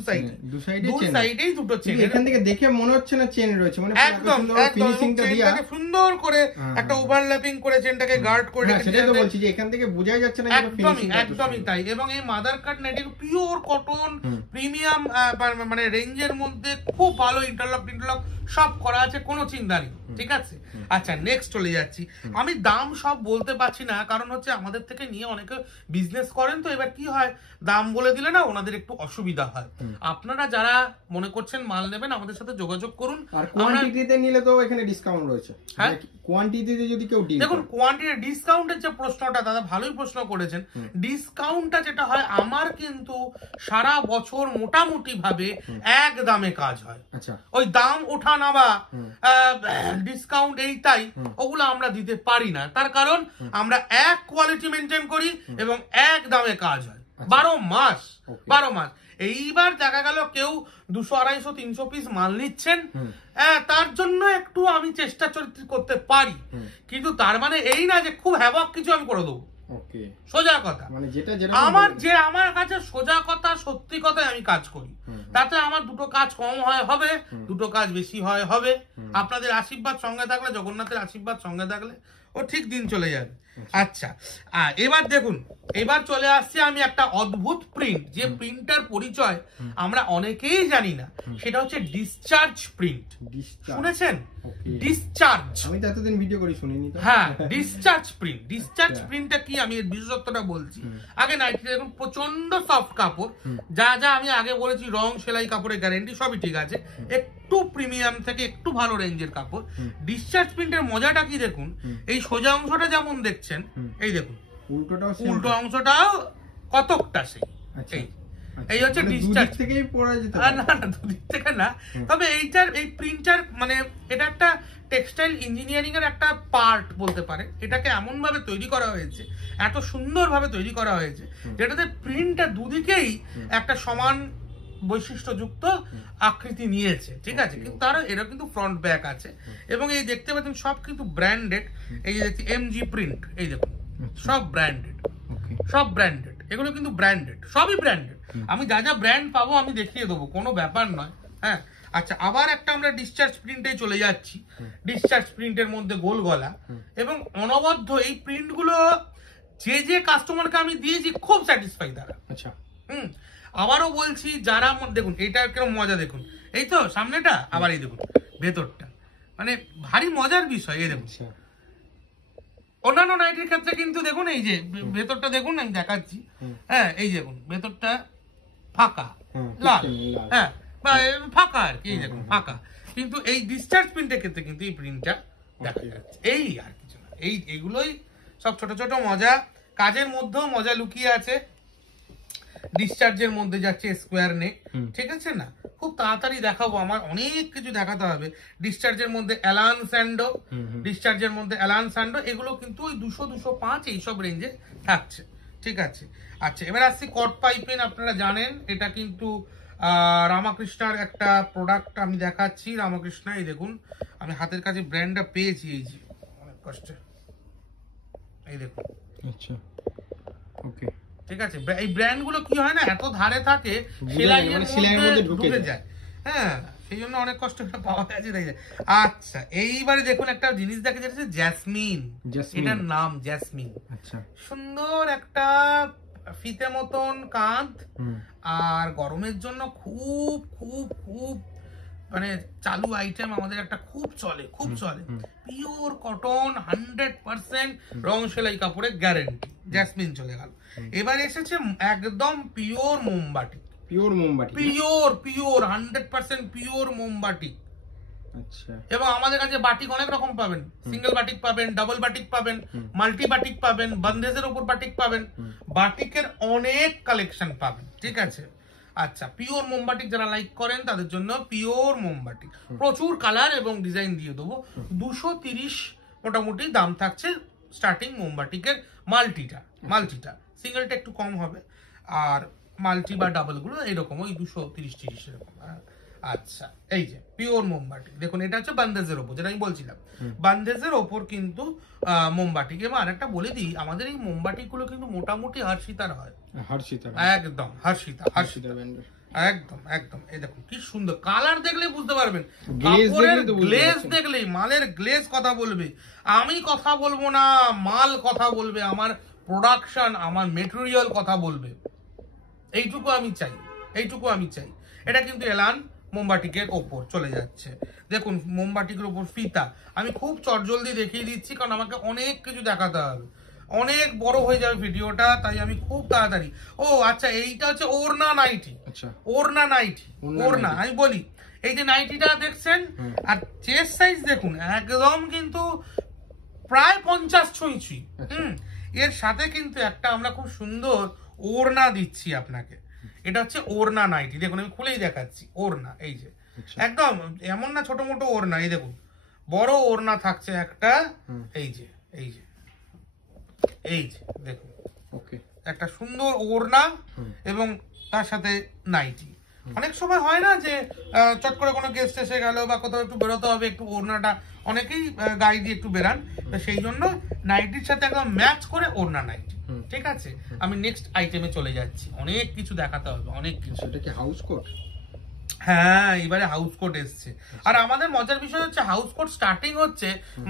সাইডেই দুটো চেন। এখান থেকে দেখে মনে হচ্ছে না চেন রয়েছে, মানে একদম ফিনিশিংটা দিয়া সুন্দর করে একটা ওভারল্যাপিং করে চেনটাকে গার্ড করে রেখেছি। সেটাই তো বলছি যে এখান থেকে বোঝাই যাচ্ছে না একদমই তাই। এবং এই মাদার কাট নাইটি পিওর কটন, প্রিমিয়াম মানে রেঞ্জের মধ্যে, খুব ভালো ইন্টারলক সব করা আছে, কোনো চিন্তা নেই। ঠিক আছে, আচ্ছা, নেক্সট চলে যাচ্ছি। আমি দাম সব বলতে পারছি না, কারণ হচ্ছে আমাদের থেকে নিয়ে অনেকে বিজনেস করেন, তো এবার কি হয়, দাম বলে দিলে না ওনাদের একটু অসুবিধা হয়। আপনারা যারা মনে করছেন মাল নেবেন, আমাদের সাথে যোগাযোগ করুন। আর কোয়ান্টিটিতে নিলে তো এখানে ডিসকাউন্ট রয়েছে। হ্যাঁ, কোয়ান্টিটিতে যদি কেউ ডিল, দেখুন কোয়ান্টিটি ডিসকাউন্টের যে প্রশ্নটা দাদা ভালোই প্রশ্ন করেছেন। ডিসকাউন্টটা যেটা হয়, আমার কিন্তু সারা বছর মোটামুটি ভাবে এক দামে কাজ হয়। আচ্ছা, ওই দাম ওঠা নামা, ডিসকাউন্ট এইটাই, ওগুলো আমরা দিতে পারি না। তার কারণ আমরা এক কোয়ালিটি মেনটেন করি এবং এক দামে কাজ হয় 12 মাস। এইবার দেখা গেল কেউ 200, 250, 300 পিস মাল নিচ্ছেন, তার জন্য একটু আমি চেষ্টা করতে পারি, কিন্তু তার মানে এই না যে খুব হ্যাভক কিছু আমি করে দেবো। সোজা কথা, মানে আমার কাছে সোজা কথা, সত্যি কথাই আমি কাজ করি। তাতে আমার দুটো কাজ কম হবে, দুটো কাজ বেশি হবে। আপনাদের আশীর্বাদ সঙ্গে থাকলে, জগন্নাথের আশীর্বাদ সঙ্গে থাকলে ও ঠিক দিন চলে যাবে। আচ্ছা, এবার দেখুন, এবার চলে আসছে আমি একটা অদ্ভুত প্রিন্ট, যে প্রিন্টার পরিচয় আমরা অনেকেই জানি না, সেটা হচ্ছে ডিসচার্জ প্রিন্ট। শুনেছেন? ডিসচার্জ, আমি তো এতদিন ভিডিও করে শুনিনি। হ্যাঁ, ডিসচার্জ প্রিন্টটা কি, আমি এর বিশেষত্বটা বলছি। আগে নাইটি দেখুন, প্রচন্ড সফট কাপড়, যা আমি আগে বলেছি, রং সেলাই কাপড়ের গ্যারেন্টি সবই ঠিক আছে, একটু প্রিমিয়াম থেকে একটু ভালো রেঞ্জের কাপড়। ডিসচার্জ প্রিন্টের মজাটা কি দেখুন, এই সোজা অংশটা যেমন দেখছেন, এই দেখুন উল্টো অংশটাও কতকটা সেই, এই হচ্ছে মানে ডিসচার্জ দুদিক থেকেই পড়া যেতে না পারে। না দুদিক থেকে না, তবে এইটার এই প্রিন্টার মানে এটা একটা টেক্সটাইল ইঞ্জিনিয়ারিং এর একটা পার্ট বলতে পারে। এটাকে এমন ভাবে তৈরি করা হয়েছে, এত সুন্দর ভাবে তৈরি করা হয়েছে, যেটাতে প্রিন্টটা দুদিকেই একটা সমান বৈশিষ্ট্যযুক্ত আকৃতি নিয়েছে, ঠিক আছে। কিন্তু তার এরা কিন্তু ফ্রন্ট ব্যাক আছে, এবং এই দেখতে পাচ্ছেন সব কিন্তু ব্র্যান্ডেড। এই যে দেখছি এমজি প্রিন্ট, এই দেখুন সব ব্র্যান্ডেড, সব ব্র্যান্ডেড, এগুলো কিন্তু ব্র্যান্ডেড, সবই ব্র্যান্ডেড। আমি যা যা ব্র্যান্ড পাবো আমি দেখিয়ে দেবো, কোনো ব্যাপার নয়। হ্যাঁ, আচ্ছা, আবার একটা আমরা ডিসচার্জ প্রিন্টে চলে যাচ্ছি। ডিসচার্জ প্রিন্টের মধ্যে গোল গলা এবং অনবদ্য এই প্রিন্টগুলো যে যে কাস্টমারকে আমি দিয়েছি খুব স্যাটিসফাই তারা। আচ্ছা, আবারও বলছি, যারা দেখুন এটা কিরকম মজা, দেখুন এই তো সামনেটা, আবার এই দেখুন ভেতরটা, মানে ভারী মজার বিষয়। এই দেখুন অন্যান্য নাইটির ক্ষেত্রে কিন্তু দেখুন এই যে ভেতরটা দেখুন, আমি দেখাচ্ছি। হ্যাঁ, এই দেখুন ভেতরটা ফাঁকা লাল, হ্যাঁ বা ফাঁকা আর কি, এই দেখুন ফাঁকা। কিন্তু এই ডিসচার্জ প্রিন্টের ক্ষেত্রে কিন্তু এই প্রিন্টটা দেখা যাচ্ছে। এই আর কিছু না, এইগুলোই সব ছোট ছোট মজা। কাজের মধ্যেও মজা লুকিয়ে আছে। ডিসচার্জের মধ্যে যাচ্ছে স্কোয়ার নেক, ঠিক আছে না, খুব তাড়াতাড়ি দেখাবো, আমার অনেক কিছু দেখাতে হবে। ডিসচার্জের মধ্যে অ্যালান স্যান্ডো, ডিসচার্জের মধ্যে অ্যালান স্যান্ডো, এগুলো কিন্তু ওই 200-205 এইসব রেঞ্জে থাকছে, ঠিক আছে। আচ্ছা, এবার আসছি কট পাইপেন। আপনারা জানেন এটা কিন্তু রামাকৃষ্ণার একটা প্রোডাক্ট আমি দেখাচ্ছি। রামাকৃষ্ণা, এই দেখুন আমি হাতের কাছে ব্র্যান্ডটা পেয়েছি, এই যে অনেক কষ্টে, এই দেখুন। আচ্ছা, ওকে, ঠিক আছে। এই ব্র্যান্ড গুলো কি হয় না, এত ধারে থাকে সেলাইয়ের মধ্যে ঢুকে যায়। হ্যাঁ, সেই জন্য অনেক কষ্ট করে পাওয়া যাচ্ছে, তাই। আচ্ছা, এইবারে দেখুন একটা জিনিস দেখা যাচ্ছে, জ্যাসমিন, এটার নাম জ্যাসমিন। আচ্ছা, সুন্দর একটা ফিতে মতন কাঁধ, আর গরমের জন্য খুব খুব খুব মানে চালু আইটেম, আমাদের একটা খুব চলে, খুব চলে। পিওর কটন, 100% রং সেলাই কাপড়ের গ্যারেন্টি, জ্যাসমিন চলে গেল। এবার এসেছে একদম পিওর মোমবাটি, পিওর মোমবাটি, পিওর পিওর 100% পিওর মোমবাটি। আচ্ছা, এবং আমাদের কাছে বাটিক অনেক রকম পাবেন, সিঙ্গেল বাটিক পাবেন, ডাবল বাটিক পাবেন, মাল্টি বাটিক পাবেন, বন্দেজের উপর বাটিক পাবেন, বাটিকের অনেক কালেকশন পাবেন, ঠিক আছে। আচ্ছা, পিওর মোমবাটিক যারা লাইক করেন তাদের জন্য পিওর মোমবাটিক, প্রচুর কালার এবং ডিজাইন দিয়ে দেবো। 230 মোটামুটি দাম থাকছে স্টার্টিং মোমবাটিকের। মাল্টিটা সিঙ্গেলটা একটু কম হবে, আর মাল্টি বা ডাবল গুলো এরকম ওই 230-30 এরকম। আচ্ছা, এই যে পিওর মোমবাটি দেখুন, এটা হচ্ছে বান্দেজের ওপর, যেটা আমি বলছিলাম, বান্দেজের ওপর কিন্তু মোমবাটি। এবং আর একটা বলে দিই, আমাদের এই মোমবাটি গুলো কিন্তু মোটামুটি হর্ষিতার হয়, একদম হর্ষিতা একদম একদম। এই দেখুন কি সুন্দর কালার, দেখলেই বুঝতে পারবেন, কাপড়ের গ্লেজ দেখলেই, মালের গ্লেজ কথা বলবে। আমি কথা বলবো না, মাল কথা বলবে, আমার প্রোডাকশন, আমার মেটেরিয়াল কথা বলবে। এইটুকু আমি চাই। এটা কিন্তু এলান মোমবাটিকের ওপর চলে যাচ্ছে। দেখুন মোমবাটিকের ওপর ফিতা, আমি খুব চটজলদি দেখিয়ে দিচ্ছি, কারণ আমাকে অনেক কিছু দেখাতে হবে, অনেক বড় হয়ে যাবে ভিডিওটা, তাই আমি খুব তাড়াতাড়ি। ও আচ্ছা, এইটা হচ্ছে ওড়না নাইটি। আচ্ছা, ওড়না আমি বলি, এই যে নাইটিটা দেখছেন, আর চেস্ট সাইজ দেখুন একদম কিন্তু প্রায় 50 ছুঁই। এর সাথে কিন্তু একটা আমরা খুব সুন্দর ওড়না দিচ্ছি আপনাকে। এটা হচ্ছে ওড়না নাইটি, দেখুন আমি খুলেই দেখাচ্ছি। ওড়না এই যে একদম এমন না ছোট মোটো ওড়না, এই দেখুন বড় ওড়না থাকছে একটা, এই যে দেখুন, একটা সুন্দর ওড়না এবং তার সাথে নাইটি। অনেক সময় হয় না যে চট করে কোনো গেস্ট এসে গেল বা কোথাও একটু বেরোতে হবে, একটু ওড়নাটা অনেকেই গায়ে দিয়ে একটু বেরান, তো সেই জন্য নাইটির সাথে একদম ম্যাচ করে ওড়না নাইটি, ঠিক আছে। আমি নেক্সট আইটেমে চলে যাচ্ছি, অনেক কিছু দেখাতে হবে, অনেক কিছু। এটা কি হাউস কোট? হ্যাঁ, এবারে হাউস কোট এসছে। আর আমাদের মজার বিষয় হচ্ছে হাউস কোট স্টার্টিং হচ্ছে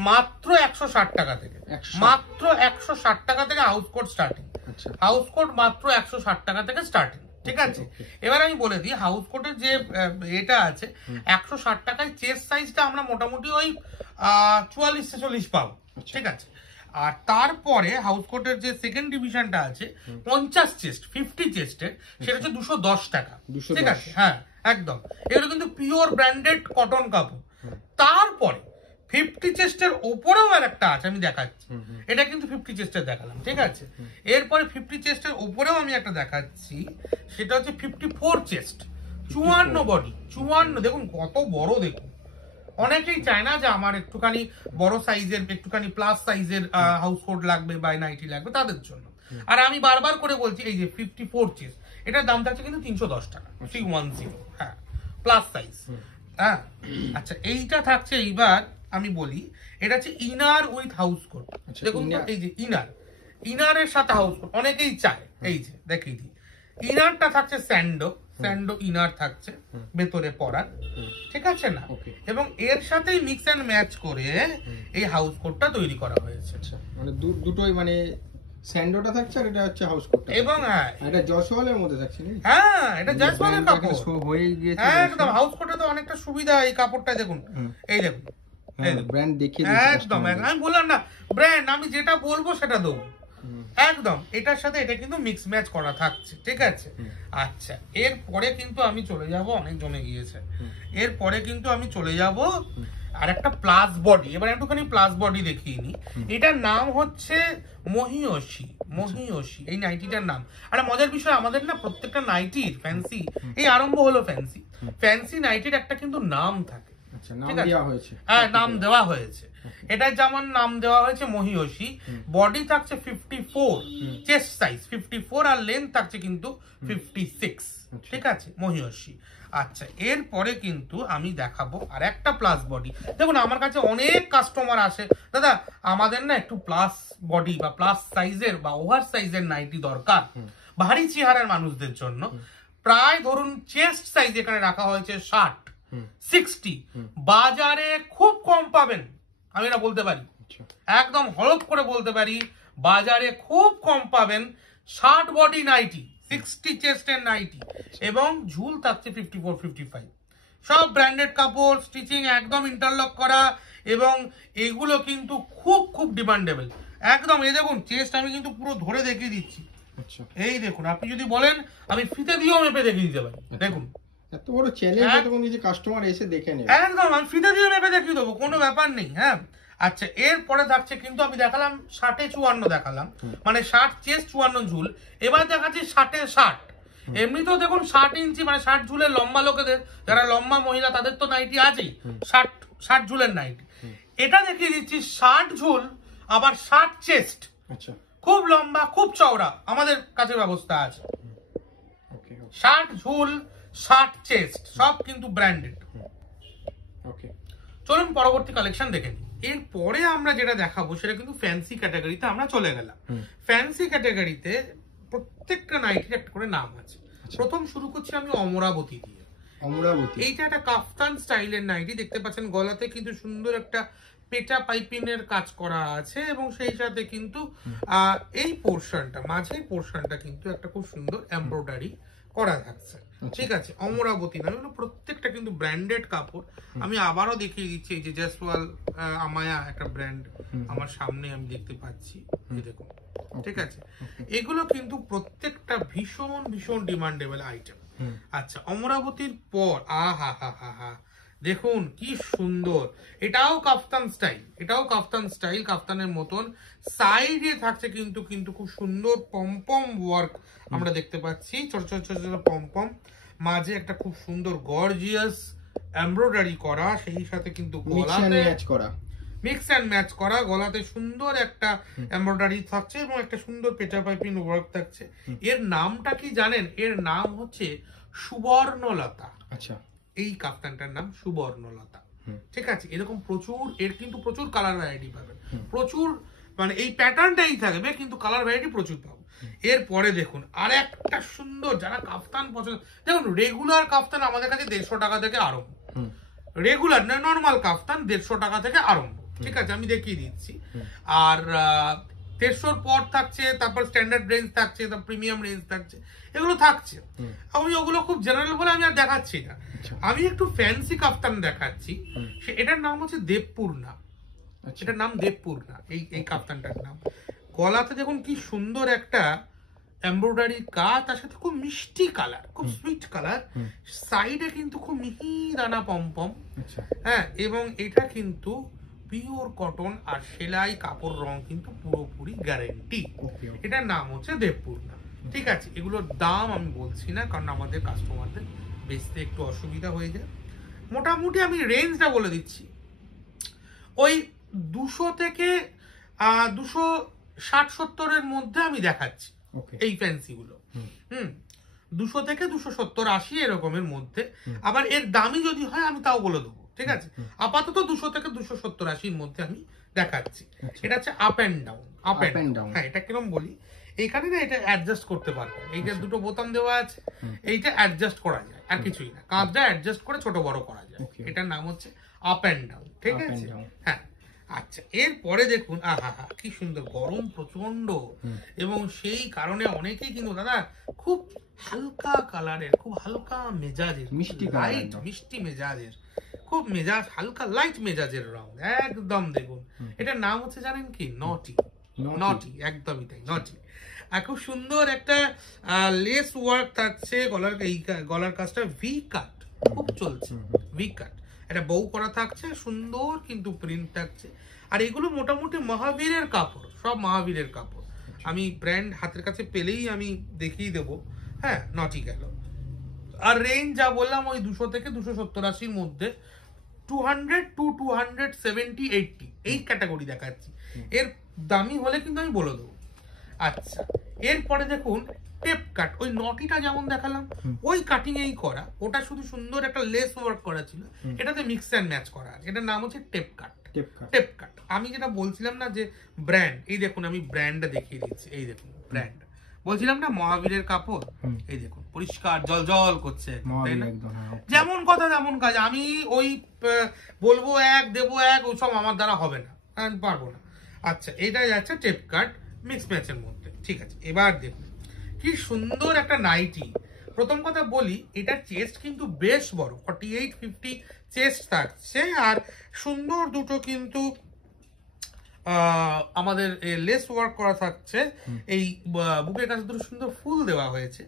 মাত্র 160 টাকা থেকে, মাত্র 160 টাকা থেকে house coat starting. House coat মাত্র 160 টাকা থেকে স্টার্টিং, ঠিক আছে। এবার আমি বলে দিই, হাউস কোটের যে এটা আছে 160 টাকায় চেস্ট সাইজটা আমরা মোটামুটি ওই 44-46 পাবো, ঠিক আছে। আর তারপরে হাউস কোটের যে সেকেন্ড ডিভিশনটা আছে 50 চেস্ট, 50 চেস্টের, সেটা হচ্ছে 210 টাকা, ঠিক আছে। হ্যাঁ একদম, এগুলো কিন্তু পিওর ব্র্যান্ডেড কটন কাপড়। তারপরে 50 চেস্টের ওপরেও আর একটা আছে, আমি দেখাচ্ছি। এটা কিন্তু 50 চেস্টের দেখালাম, ঠিক আছে। এরপরে 50 চেস্টের ওপরেও আমি একটা দেখাচ্ছি, সেটা হচ্ছে 54 চেস্ট, 54 বডি, 54। দেখুন কত বড়, দেখুন। অনেকেই চায় না যে আমার একটুখানি বড় সাইজের, একটুখানি প্লাস সাইজের হাউস কোট লাগবে বা নাইটি লাগবে, তাদের জন্য। আর আমি বারবার করে বলছি, এই যে 54 চেস্ট, এটার দাম থাকছে কিন্তু 310 টাকা, 310, হ্যাঁ, প্লাস সাইজ। হ্যাঁ, আচ্ছা, এইটা থাকছে, এইবার আমি বলি, এটা হচ্ছে ইনার উইথ হাউস কোট। দেখুন এই যে ইনারের সাথে হাউস কোট অনেকেই চায়, এই যে দেখিয়ে দিই। ইনারটা থাকছে স্যান্ডো ইনার থাকছে ভেতরে পরার, ঠিক আছে না, এবং এর সাথেই মিক্স এন্ড ম্যাচ করে এই হাউস কোটটা তৈরি করা হয়েছে। মানে দুটোই, মানে স্যান্ডোটা থাকছে আর এটা হচ্ছে হাউস কোট, এবং হ্যাঁ, এটা জয়সওয়ালের মধ্যে থাকছে না? হ্যাঁ, এটা জয়সওয়ালের কাপড় হয়ে গিয়েছে একদম। হাউস কোটে তো অনেকটা সুবিধা, এই কাপড়টা দেখুন, এই দেখুন, ব্র্যান্ড দেখিয়ে দিয়েছে একদম। আমি বললাম না ব্র্যান্ড, আমি যেটা বলবো সেটা দেবো একদম। এটার সাথে এটা কিন্তু মিক্স ম্যাচ করা থাকছে, ঠিক আছে। আচ্ছা, এরপরে কিন্তু আমি চলে যাব, অনেক জমে গিয়েছে। এরপরে কিন্তু আমি চলে যাব আর একটা প্লাস বডি। এবার একটুখানি প্লাস বডি দেখিয়ে নি। এটার নাম হচ্ছে মহিয়সী, এই নাইটিটার নাম। আর মজার বিষয়, আমাদের না প্রত্যেকটা নাইটির ফ্যান্সি, এই আরম্ভ হলো ফ্যান্সি নাইটির একটা কিন্তু নাম থাকে, হ্যাঁ, নাম দেওয়া হয়েছে। এটা যেমন নাম দেওয়া হয়েছে মহিয়সী। বডি থাকছে 54, চেস্ট সাইজ 54, আর লেন্থ থাকছে কিন্তু 56, ঠিক আছে, মহিয়সী। আচ্ছা, এরপরে কিন্তু আমি দেখাবো আর একটা প্লাস বডি। দেখুন, আমার কাছে অনেক কাস্টমার আসে, দাদা আমাদের না একটু প্লাস বডি বা প্লাস সাইজের বা ওভার সাইজের নাইটি দরকার ভারী চেহারার মানুষদের জন্য। প্রায় ধরুন চেস্ট সাইজ এখানে রাখা হয়েছে 60, বাজারে খুব কম পাবেন, আমি এটা বলতে পারি, একদম হলফ করে বলতে পারি, বাজারে খুব কম পাবেন 60 বডি নাইটি, 60 চেস্টের নাইটি, এবং ঝুল থাকছে 54, 55। সব ব্র্যান্ডেড কাপড়, স্টিচিং একদম ইন্টারলক করা, এবং এগুলো কিন্তু খুব খুব ডিমান্ডেবল একদম। এই দেখুন চেস্ট, আমি কিন্তু পুরো ধরে দেখিয়ে দিচ্ছি, এই দেখুন। আপনি যদি বলেন আমি ফিতে দিয়েও মেপে দেখিয়ে দিতে পারি, দেখুন এত বড় চ্যালেঞ্জ, এরকম কিছু কাস্টমার এসে দেখে নেবে, একদম আমি ফিতে দিয়ে মেপে দেখিয়ে দেবো, কোনো ব্যাপার নেই। হ্যাঁ, আচ্ছা, এরপরে থাকছে কিন্তু আমি দেখালাম 60 এ 54 দেখালাম, মানে 60 চেস্ট 54 ঝুল। এবার দেখাচ্ছি 60 এ 60। এমনিতেও দেখুন 60 ইঞ্চি, মানে 60 ঝুলের লম্বা লোকেদের, যারা লম্বা মহিলা, তাদের তো নাইটি আছেই, 60 ঝুলের নাইটি। এটা দেখিয়ে দিচ্ছি 60 ঝুল, আবার 60 চেস্ট, আচ্ছা, খুব লম্বা খুব চওড়া, আমাদের কাছে ব্যবস্থা আছে। 60 ঝুল, 60 চেস্ট, সব কিন্তু ব্র্যান্ডেড। চলুন পরবর্তী কালেকশন দেখে নিই। এরপরে আমরা যেটা দেখাবো সেটা কিন্তু ফ্যান্সি ক্যাটাগরিতে আমরা চলে গেলাম। ফ্যান্সি ক্যাটাগরিতে প্রত্যেকটা নাইটির একটা করে নাম আছে। প্রথম শুরু করছি আমি অমরাবতী দিয়ে। এইটা একটা কাফতান স্টাইলের নাইটি, দেখতে পাচ্ছেন গলাতে কিন্তু সুন্দর একটা পেটা পাইপিনের কাজ করা আছে, এবং সেই সাথে কিন্তু এই পোর্শনটা, মাঝের পোর্শনটা কিন্তু একটা খুব সুন্দর এমব্রয়ডারি করা থাকছে, ঠিক আছে। অমরাবতী নামে প্রত্যেকটা কিন্তু ব্র্যান্ডেড কাপড়। আমি আবারও দেখিয়ে দিচ্ছি, এই যে জয়সওয়াল আমায়া একটা ব্র্যান্ড আমার সামনে আমি দেখতে পাচ্ছি, এই দেখুন, ঠিক আছে। এগুলো কিন্তু প্রত্যেকটা ভীষণ ভীষণ ডিমান্ডেবল আইটেম। আচ্ছা, অমরাবতীর পর দেখুন কি সুন্দর, এটাও কাফতান স্টাইল, কাফতানের মতন। সাইডে থাকছে কিন্তু খুব সুন্দর পমপম ওয়ার্ক আমরা দেখতে পাচ্ছি, ছোট ছোট ছোট ছোট পমপম, মাঝে একটা খুব সুন্দর গর্জিয়াস এমব্রয়ডারি করা, সেই সাথে কিন্তু গলাতে মিক্স এন্ড ম্যাচ করা, গলাতে সুন্দর একটা এমব্রয়ডারি থাকছে এবং একটা সুন্দর পেটা পাইপিং ওয়ার্ক থাকছে। এর নামটা কি জানেন? এর নাম হচ্ছে সুবর্ণলতা। আচ্ছা, এই কাফতানটার নাম সুবর্ণলতা, ঠিক আছে। এরকম প্রচুর, এর কিন্তু প্রচুর কালার ভ্যারাইটি পাবেন, প্রচুর, মানে এই প্যাটার্নটাই থাকবে কিন্তু কালার ভ্যারাইটি প্রচুর পাবো। এরপরে দেখুন আর একটা সুন্দর, যারা কাফতান পছন্দ, দেখুন রেগুলার কাফতান আমাদের কাছে 150 টাকা থেকে আরম্ভ, রেগুলার না, নর্মাল কাফতান 150 টাকা থেকে আরম্ভ, ঠিক আছে, আমি দেখিয়ে দিচ্ছি। আর 150 পর থাকছে, তারপর স্ট্যান্ডার্ড রেঞ্জ থাকছে, তারপর প্রিমিয়াম রেঞ্জ থাকছে, এগুলো থাকছে। আমি ওগুলো খুব জেনারেল বলে আমি আর দেখাচ্ছি না, আমি একটু ফ্যান্সি কাফতান দেখাচ্ছি। এটার নাম হচ্ছে দেবপূর্ণা, এটার নাম দেবপূর্ণা, এই কাফতানটার নাম। গলাতে দেখুন কি সুন্দর একটা এমব্রয়ডারি কাজ, তার সাথে খুব মিষ্টি কালার, খুব সুইট কালার, সাইডে কিন্তু খুব মিহি দানা পমপম, হ্যাঁ, এবং এটা কিন্তু পিওর কটন আর সেলাই কাপড় রং কিন্তু পুরোপুরি গ্যারেন্টি। এটার নাম হচ্ছে দেবপূর্ণা। ঠিক আছে, এগুলোর দাম আমি বলছি না, কারণ আমাদের কাস্টমারদের বেচতে একটু অসুবিধা হয়ে যায়। মোটামুটি আমি রেঞ্জটা বলে দিচ্ছি, ওই 200 থেকে 260-70-এর মধ্যে আমি দেখাচ্ছি এই ফ্যান্সিগুলো। 200 থেকে 270-80 এরকমের মধ্যে। আবার এর দামি যদি হয় আমি তাও বলে দেবো। ঠিক আছে, আপাতত 200 থেকে 270-80-র মধ্যে আমি দেখাচ্ছি। এটা হচ্ছে up and down. Up and down, হ্যাঁ, এটা কিরকম বলি, এইখানে না এটা অ্যাডজাস্ট করতে পারবেন। এইটা দুটো বোতাম দেওয়া আছে, এইটা অ্যাডজাস্ট করা যায়, আর কিছুই না। কাঁধটা অ্যাডজাস্ট করে ছোট বড় করা যায়। এটার নাম হচ্ছে আপ অ্যান্ড ডাউন। ঠিক আছে, হ্যাঁ। আচ্ছা, এরপরে দেখুন, আহা হা, কি সুন্দর, গরম প্রচন্ড, এবং সেই কারণে অনেকেই কিন্তু দাদা খুব হালকা কালারের, খুব হালকা মেজাজের, লাইট মিষ্টি মেজাজের, খুব মেজাজ হালকা লাইট মেজাজের রং একদম। দেখুন, এটার নাম হচ্ছে জানেন কি, নটি। নটি, একদমই তাই, নটি। আর খুব সুন্দর একটা লেস ওয়ার্ক থাকছে, গলার কাজটা ভি কাট খুব চলছে, ভি কাট, একটা বউ করা থাকছে, সুন্দর কিন্তু প্রিন্ট থাকছে। আর এগুলো মোটামুটি মহাবীরের কাপড়, সব মহাবীরের কাপড়। আমি ব্র্যান্ড হাতের কাছে পেলেই আমি দেখিয়ে দেবো। হ্যাঁ, নটি গেল। আর রেঞ্জ যা বললাম ওই 200 থেকে 270-80-র মধ্যে, 200 to 270-80 এই ক্যাটাগরি দেখাচ্ছি। এর দামি হলে কিন্তু আমি বলে দেবো। আচ্ছা, এরপরে দেখুন টেপ কাট, ওই নটিটা যেমন দেখালাম ওই কাটিং এই করা, ওটা শুধু সুন্দর একটা লেস ওয়ার্ক করা ছিল, এটাতে মিক্স অ্যান্ড ম্যাচ করা আছে। এটার নাম হচ্ছে টেপ কাট। টেপ কাট, আমি যেটা বলছিলাম না যে ব্র্যান্ড, এই দেখুন আমি ব্র্যান্ডটা দেখিয়ে দিচ্ছি। এই দেখুন ব্র্যান্ড, বলছিলাম না মহাবীরের কাপড়, এই দেখুন পরিষ্কার জল জল করছে, তাই না? যেমন কথা তেমন কাজ। আমি ওই বলবো এক দেবো এক, ওইসব আমার দ্বারা হবে না, আমি পারবো না। আচ্ছা, এটাই যাচ্ছে টেপ কাট মিক্স ম্যাচের মধ্যে। ঠিক আছে, এবার দেখুন কি সুন্দর একটা নাইটি। প্রথম কথা বলি, এটার চেস্ট কিন্তু বেশ বড়, 48-50 চেস্ট থাকছে। আর সুন্দর দুটো কিন্তু আমাদের লেস ওয়ার্ক করা থাকছে। এই বুকের কাছে দুটো সুন্দর ফুল দেওয়া হয়েছে,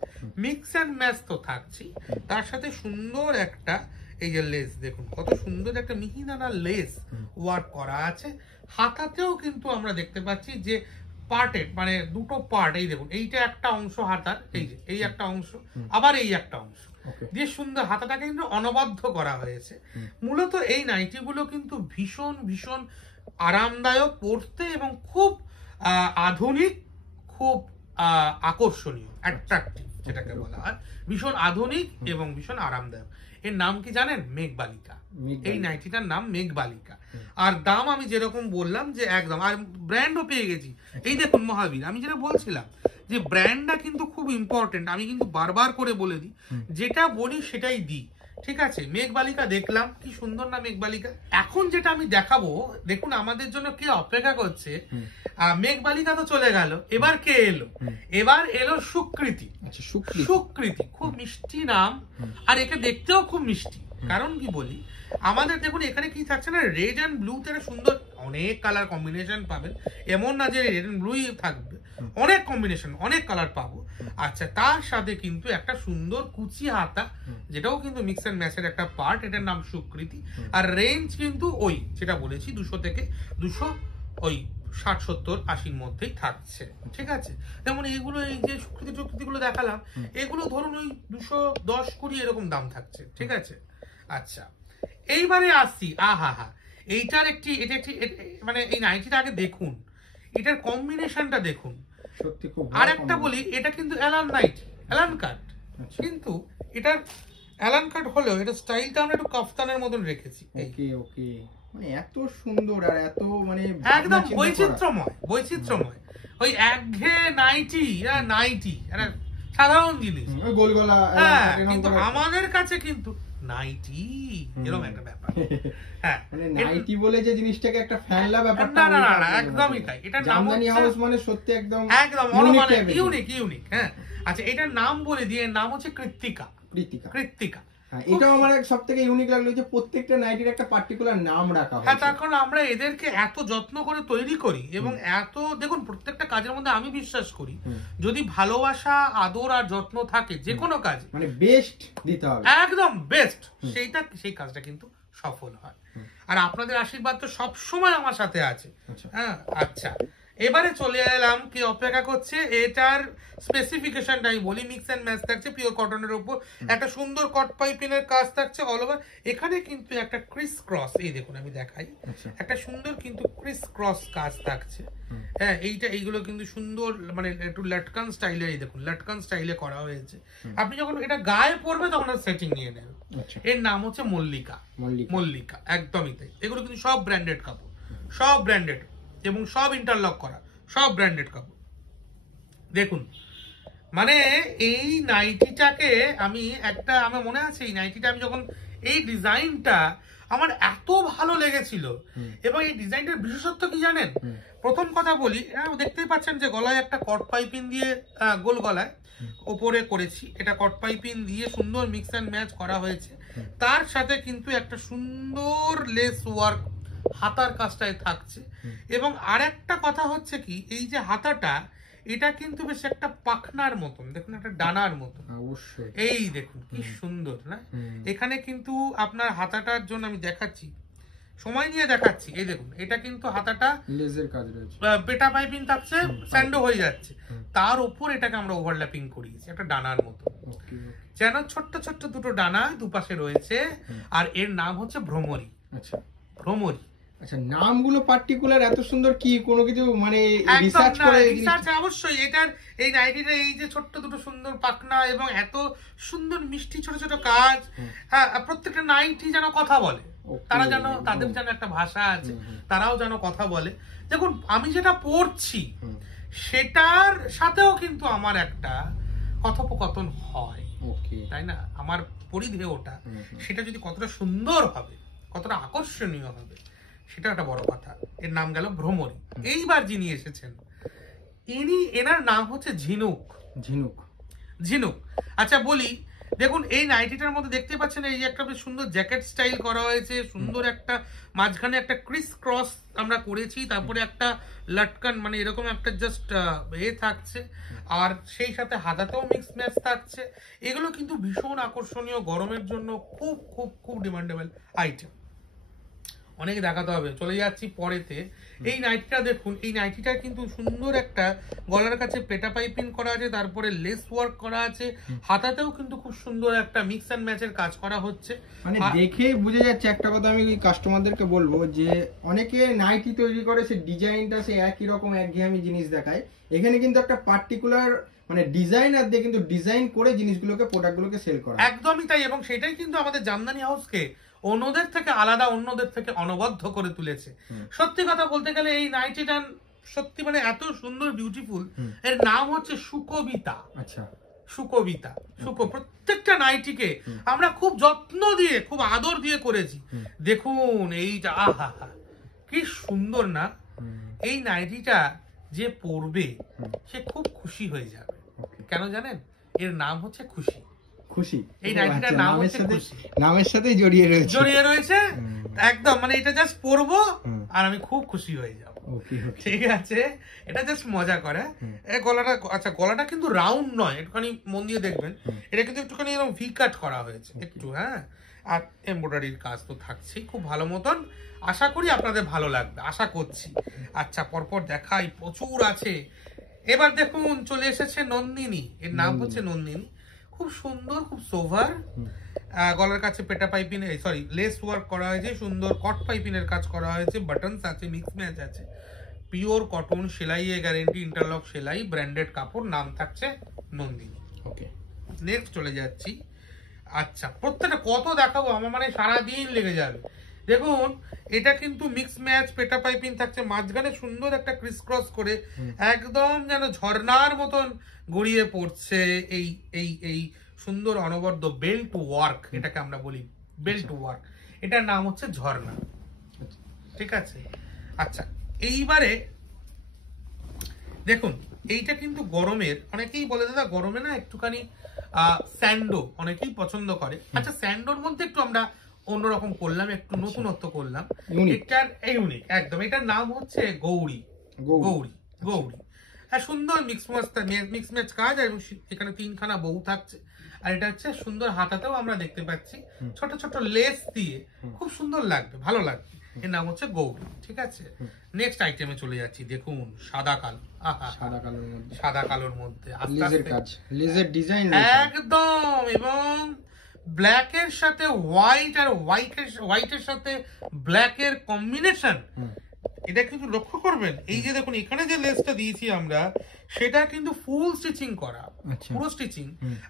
মিক্স অ্যান্ড ম্যাচ তো থাকছি, তার সাথে সুন্দর একটা এই যে লেস, দেখুন কত সুন্দর একটা মিহিদানা লেস ওয়ার্ক করা আছে। হাতাতেও কিন্তু আমরা দেখতে পাচ্ছি যে পার্টেড, মানে দুটো পার্ট, এই দেখুন এইটা একটা অংশ হাতার, এই যে এই একটা অংশ, আবার এই একটা অংশ দিয়ে সুন্দর হাতাটাকে কিন্তু অনবদ্য করা হয়েছে। মূলত এই নাইটিগুলো কিন্তু ভীষণ ভীষণ আরামদায়ক পরতে, এবং খুব আধুনিক, খুব আকর্ষণীয়, অ্যাট্রাকটিভ যেটাকে বলা হয়, ভীষণ আধুনিক এবং ভীষণ আরামদায়ক। এর নাম কি জানেন? মেঘবালিকা। এই নাইটিটার নাম মেঘবালিকা। আর দাম আমি যেরকম বললাম যে একদম, আর ব্র্যান্ডও পেয়ে গেছি। এই দেখুন মহাবীর, আমি যেটা বলছিলাম যে ব্র্যান্ডটা কিন্তু খুব ইম্পর্টেন্ট, আমি কিন্তু বারবার করে বলে দিই, যেটা বলি সেটাই দিই। ঠিক আছে, মেঘবালিকা দেখলাম, কি সুন্দর না মেঘবালিকা। এখন যেটা আমি দেখাবো, দেখুন আমাদের জন্য কে অপেক্ষা করছে। মেঘবালিকা তো চলে গেল, এবার কে এলো? এবার এলো সুকৃতি। সুকৃতি খুব মিষ্টি নাম, আর একে দেখতেও খুব মিষ্টি। কারণ কি বলি, আমাদের দেখুন এখানে কি থাকছে না, রেড অ্যান্ড ব্লু তে সুন্দর অনেক কালার কম্বিনেশন পাবেন। এমন না যে রেড অ্যান্ড ব্লুই থাকবে, অনেক কম্বিনেশন, অনেক কালার পাবো। আচ্ছা, তার সাথে কিন্তু একটা সুন্দর কুচি হাতা, যেটাও কিন্তু মিক্স অ্যান্ড ম্যাচের একটা পার্ট, এটার নাম সুকৃতি। আর রেঞ্জ কিন্তু ওই যেটা বলেছি 200 থেকে 260-70-80-র মধ্যেই থাকছে। ঠিক আছে, যেমন এইগুলো, এই যে সুকৃতি গুলো দেখালাম, এগুলো ধরুন ওই 210-20 এরকম দাম থাকছে। ঠিক আছে, আচ্ছা এইবারে আসছি, আহা হা, এইটার একটি, এটা একটি, মানে এই নাইটিটা আগে দেখুন, এটার কম্বিনেশনটা দেখুন। সত্যি খুব। আর একটা বলি, এটা কিন্তু অ্যালান নাইটি, অ্যালান কাট, কিন্তু এটার অ্যালান কাট হলেও এটা স্টাইলটা আমরা একটু কাফতানের মতন রেখেছি। ওকে ওকে, মানে এত সুন্দর আর এত মানে একদম বৈচিত্র্যময়, বৈচিত্র্যময়। ওই একঘেয়ে নাইটি, নাইটি একটা সাধারণ জিনিস, গোল গলা, কিন্তু আমাদের কাছে কিন্তু নাইটি এরকম একটা ব্যাপার। হ্যাঁ, মানে নাইটি বলে যে জিনিসটাকে একটা ফ্যানলা ব্যাপারটা, না না না, একদমই তাই। এটা জামদানি হাউস মানে সত্যি একদম ইউনিক ইউনিক। হ্যাঁ, আচ্ছা, এটার নাম বলে দিয়ে, নাম হচ্ছে কৃত্তিকা। কৃত্তিকা, এটাও আমার সবথেকে ইউনিক লাগলো যে প্রত্যেকটা নাইটির একটা পার্টিকুলার নাম রাখা হয়। হ্যাঁ, তার কারণ আমরা এদেরকে এত যত্ন করে তৈরি করি, এবং এত, দেখুন প্রত্যেকটা কাজের মধ্যে আমি বিশ্বাস করি, যদি ভালোবাসা, আদর আর যত্ন থাকে যে কোনো কাজ, মানে বেস্ট দিতে হবে, একদম বেস্ট, সেই কাজটা কিন্তু সফল হয়। আর আপনাদের আশীর্বাদ তো সবসময় আমার সাথে আছে। হ্যাঁ, আচ্ছা এবারে চলে এলাম কি অপেক্ষা করছে, এটার স্পেসিফিকেশনটা আমি বলি। মিক্স অ্যান্ড ম্যাচ থাকছে পিওর কটনের উপর, একটা সুন্দর কট পাইপিনের কাজ থাকছে অল ওভার। এখানে কিন্তু একটা ক্রিস ক্রস, এই দেখুন আমি দেখাই, একটা সুন্দর কিন্তু ক্রিস ক্রস কাজ থাকছে। হ্যাঁ, এইগুলো কিন্তু সুন্দর, মানে একটু লটকান স্টাইলে, এই দেখুন লটকান স্টাইলে করা হয়েছে। আপনি যখন এটা গায়ে পরবে তখন সেটিং নিয়ে নেবে। এর নাম হচ্ছে মল্লিকা। মল্লিকা একদমই তাই। এগুলো কিন্তু সব ব্র্যান্ডেড কাপড়, সব ব্র্যান্ডেড এবং সব ইন্টারলক করা, সব ব্র্যান্ডেড কাপড়। দেখুন মানে এই নাইটিটাকে আমি আমার মনে আছে, এই নাইটিটা আমি যখন, এই ডিজাইনটা আমার এত ভালো লেগেছিল। এবং এই ডিজাইনটার বিশেষত্ব কি জানেন? প্রথম কথা বলি, দেখতেই পাচ্ছেন যে গলায় একটা কট পাইপিন দিয়ে, গোল গলায় ওপরে করেছি, এটা কট পাইপিন দিয়ে সুন্দর মিক্স অ্যান্ড ম্যাচ করা হয়েছে। তার সাথে কিন্তু একটা সুন্দর লেস ওয়ার্ক হাতার কাজটায় থাকছে। এবং আরেকটা কথা হচ্ছে কি, এই যে হাতাটা, এটা কিন্তু বেশ একটা পাখনার মতন, দেখুন একটা ডানার মতন। অবশ্যই এই দেখুন কি সুন্দর না। এখানে কিন্তু আপনার হাতাটার জন্য আমি দেখাচ্ছি, সময় নিয়ে দেখাচ্ছি, এই দেখুন এটা কিন্তু হাতাটা লেজের কাজ রয়েছে, পেটা পাইপিং থাকছে, স্যান্ডো হয়ে যাচ্ছে, তার উপর এটাকে আমরা ওভারল্যাপিং করিয়েছি একটা ডানার মতো, যেন ছোট্ট ছোট্ট দুটো ডানা দুপাশে রয়েছে। আর এর নাম হচ্ছে ভ্রমরী। আচ্ছা, ভ্রমরী। আচ্ছা, নামগুলো পার্টিকুলার এত সুন্দর, কি কোনো কিছু মানে রিসার্চ করে? রিসার্চ অবশ্যই। এটার এই নাইটিটা, এই যে ছোট্ট দুটো সুন্দর পাখনা এবং এত সুন্দর মিষ্টি ছোট ছোট কাজ, হ্যাঁ, প্রত্যেকটা নাইটি যেন কথা বলে, তারা যেন, তাদের যেন একটা ভাষা আছে, তারাও যেন কথা বলে। দেখুন আমি যেটা পড়ছি সেটার সাথেও কিন্তু আমার একটা কথোপকথন হয়, তাই না? আমার পরিধেয়টা সেটা যদি কতটা সুন্দর হবে, কতটা আকর্ষণীয় হবে, সেটা একটা বড় কথা। এর নাম গেল ভ্রমরী। এইবার যিনি এসেছেন, এনার নাম হচ্ছে ঝিনুক। ঝিনুক, ঝিনুক। আচ্ছা বলি, দেখুন এই নাইটিটার মধ্যে দেখতে পাচ্ছেন এই যে একটা বেশ সুন্দর জ্যাকেট স্টাইল করা হয়েছে, সুন্দর একটা মাঝখানে একটা ক্রিস ক্রস আমরা করেছি, তারপরে একটা লটকান, মানে এরকম একটা জাস্ট থাকছে, আর সেই সাথে হাতাতেও মিক্স ম্যাচ থাকছে। এগুলো কিন্তু ভীষণ আকর্ষণীয়, গরমের জন্য খুব খুব খুব ডিমান্ডেবল আইটেম। অনেকে দেখাতে হবে। চলে যাচ্ছি পরেতে। এই নাইটিটা দেখুন, এই নাইটিটা কিন্তু সুন্দর একটা গলার কাছে পেটা পাইপিং করা আছে, তারপরে লেস ওয়ার্ক করা আছে, হাতাতেও কিন্তু খুব সুন্দর একটা মিক্স অ্যান্ড ম্যাচের কাজ করা হচ্ছে। মানে দেখে বুঝে যাচ্ছে, একটা কথা আমি কাস্টমারদেরকে বলবো যে অনেকে নাইটি তৈরি করে, সে ডিজাইনটা সে একই রকম একঘেয়েমি জিনিস দেখায়। এখানে কিন্তু একটা পার্টিকুলার মানে ডিজাইনার দিয়ে কিন্তু ডিজাইন করে জিনিসগুলোকে, প্রোডাক্টগুলোকে সেল করা। একদমই তাই। এবং সেটাই কিন্তু আমাদের জামদানি হাউসকে অন্যদের থেকে আলাদা, অন্যদের থেকে অনবদ্য করে তুলেছে। সত্যি কথা বলতে গেলে এই নাইটিটা সত্যি মানে এত সুন্দর, বিউটিফুল। এর নাম হচ্ছে সুকবিতা। আচ্ছা, সুকবিতা। প্রত্যেকটা নাইটিকে আমরা খুব যত্ন দিয়ে, খুব আদর দিয়ে করেছি। দেখুন এইটা, আহা কি সুন্দর না। এই নাইটিটা যে পরবে সে খুব খুশি হয়ে যাবে। কেন জানেন? এর নাম হচ্ছে খুশি। খুশি, এই নাইটিটার নাম হচ্ছে খুশি, নামের সাথে জড়িয়ে রয়েছে একদম। মানে এটা জাস্ট পরবো আর আমি খুব খুশি হয়ে যাব, ঠিক আছে? এটা জাস্ট মজা করে। গলাটা, আচ্ছা গলাটা কিন্তু রাউন্ড নয়, একটুখানি মন দিয়ে দেখবেন, এটা কিন্তু একটুখানি এরকম ভি কাট করা হয়েছে একটু, হ্যাঁ। আর এমব্রয়ডারির কাজ তো থাকছেই খুব ভালো মতন। আশা করি আপনাদের ভালো লাগবে, আশা করছি। আচ্ছা পরপর দেখাই, প্রচুর আছে। এবার দেখুন চলে এসেছে নন্দিনী। এর নাম হচ্ছে নন্দিনী। খুব সুন্দর, খুব সোভার, গলার কাছে পেটা পাইপিন, সরি লেস ওয়ার্ক করা হয়েছে, সুন্দর কট পাইপিনের কাজ করা হয়েছে, বাটনস আছে, মিক্স ম্যাচ আছে, পিওর কটন, সেলাই গ্যারেন্টি, ইন্টারলক সেলাই, ব্র্যান্ডেড কাপড়, নাম থাকছে নন্দিনী। ওকে, নেক্সট চলে যাচ্ছি। আচ্ছা প্রত্যেকটা কত দেখাবো, আমার মানে সারাদিন লেগে যাবে। দেখুন এটা কিন্তু মিক্স ম্যাচ, পেটা পাইপিং থাকছে, মাঝখানে সুন্দর একটা ক্রিস ক্রস করে একদম যেন ঝর্ণার মতন গড়িয়ে পড়ছে এই এই এই সুন্দর অনবদ্য বেল্ট ওয়ার্ক, এটাকে আমরা বলি বেল্ট ওয়ার্ক। এটার নাম হচ্ছে ঝর্ণা, ঠিক আছে? আচ্ছা এইবারে দেখুন এইটা কিন্তু গরমের, অনেকেই বলে দাদা গরমে না একটুখানি স্যান্ডো অনেকেই পছন্দ করে। আচ্ছা স্যান্ডোর মধ্যে একটু আমরা অন্যরকম করলাম, একটু নতুনত্ব করলাম, এটার ইউনিক একদম। এটার নাম হচ্ছে গৌরী। গৌরী, গৌরী। হ্যাঁ, সুন্দর মিক্স ম্যাচ কাজ, এবং এখানে 3খানা বউ থাকছে। আর এটা হচ্ছে সুন্দর হাতাতেও আমরা দেখতে পাচ্ছি ছোট ছোট লেস দিয়ে খুব সুন্দর লাগবে, ভালো লাগবে। এর নাম হচ্ছে গৌরী। ঠিক আছে, নেক্সট আইটেমে চলে যাচ্ছি। দেখুন সাদা কালো, সাদা কালোর মধ্যে লেজের ডিজাইন একদম, এবং ব্ল্যাকের সাথে হোয়াইট, আর হোয়াইটের সাথে ব্ল্যাকের কম্বিনেশন। এটা কিন্তু লক্ষ্য করবেন, এই যে দেখুন এখানে যে লেসটা দিয়েছি আমরা, সেটা কিন্তু ফুল স্টিচিং করা, পুরো স্টিচিং।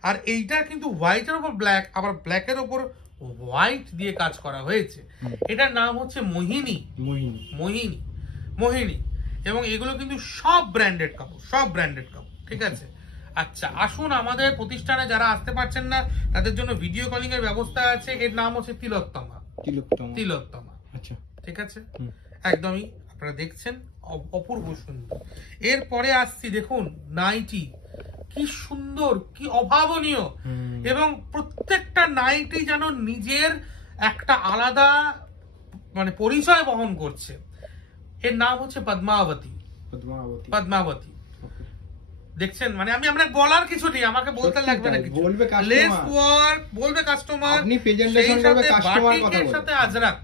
আর এইটা কিন্তু হোয়াইটের উপর ব্ল্যাক, আবার ব্ল্যাকের উপর হোয়াইট দিয়ে কাজ করা হয়েছে। এটার নাম হচ্ছে মোহিনী। মোহিনী, মোহিনী। এবং এগুলো কিন্তু সব ব্র্যান্ডেড কাপড়, সব ব্র্যান্ডেড কাপড়। ঠিক আছে, আচ্ছা আসুন, আমাদের প্রতিষ্ঠানে যারা আসতে পারছেন না তাদের জন্য ভিডিও কলিং এর ব্যবস্থা আছে। এর নাম হচ্ছে তিলোত্তমা। তিলোত্তমা, আচ্ছা ঠিক আছে, একদমই আপনারা দেখছেন, অপূর্ব সুন্দর। এরপরে আসছি, দেখুন নাইটি, কি সুন্দর, কি অভাবনীয়, এবং প্রত্যেকটা নাইটি যেন নিজের একটা আলাদা মানে পরিচয় বহন করছে। এর নাম হচ্ছে পদ্মাবতী। পদ্মাবতী দেখছেন, মানে আমি আমরা বলার কিছু নেই, আমাকে বলতে লাগবে না কিছু, লেস ওয়ার্ক বলবে কাস্টমার, আপনি প্রেজেন্টেশন করবে কাস্টমার কথা বলবে, সাথে আজরাক,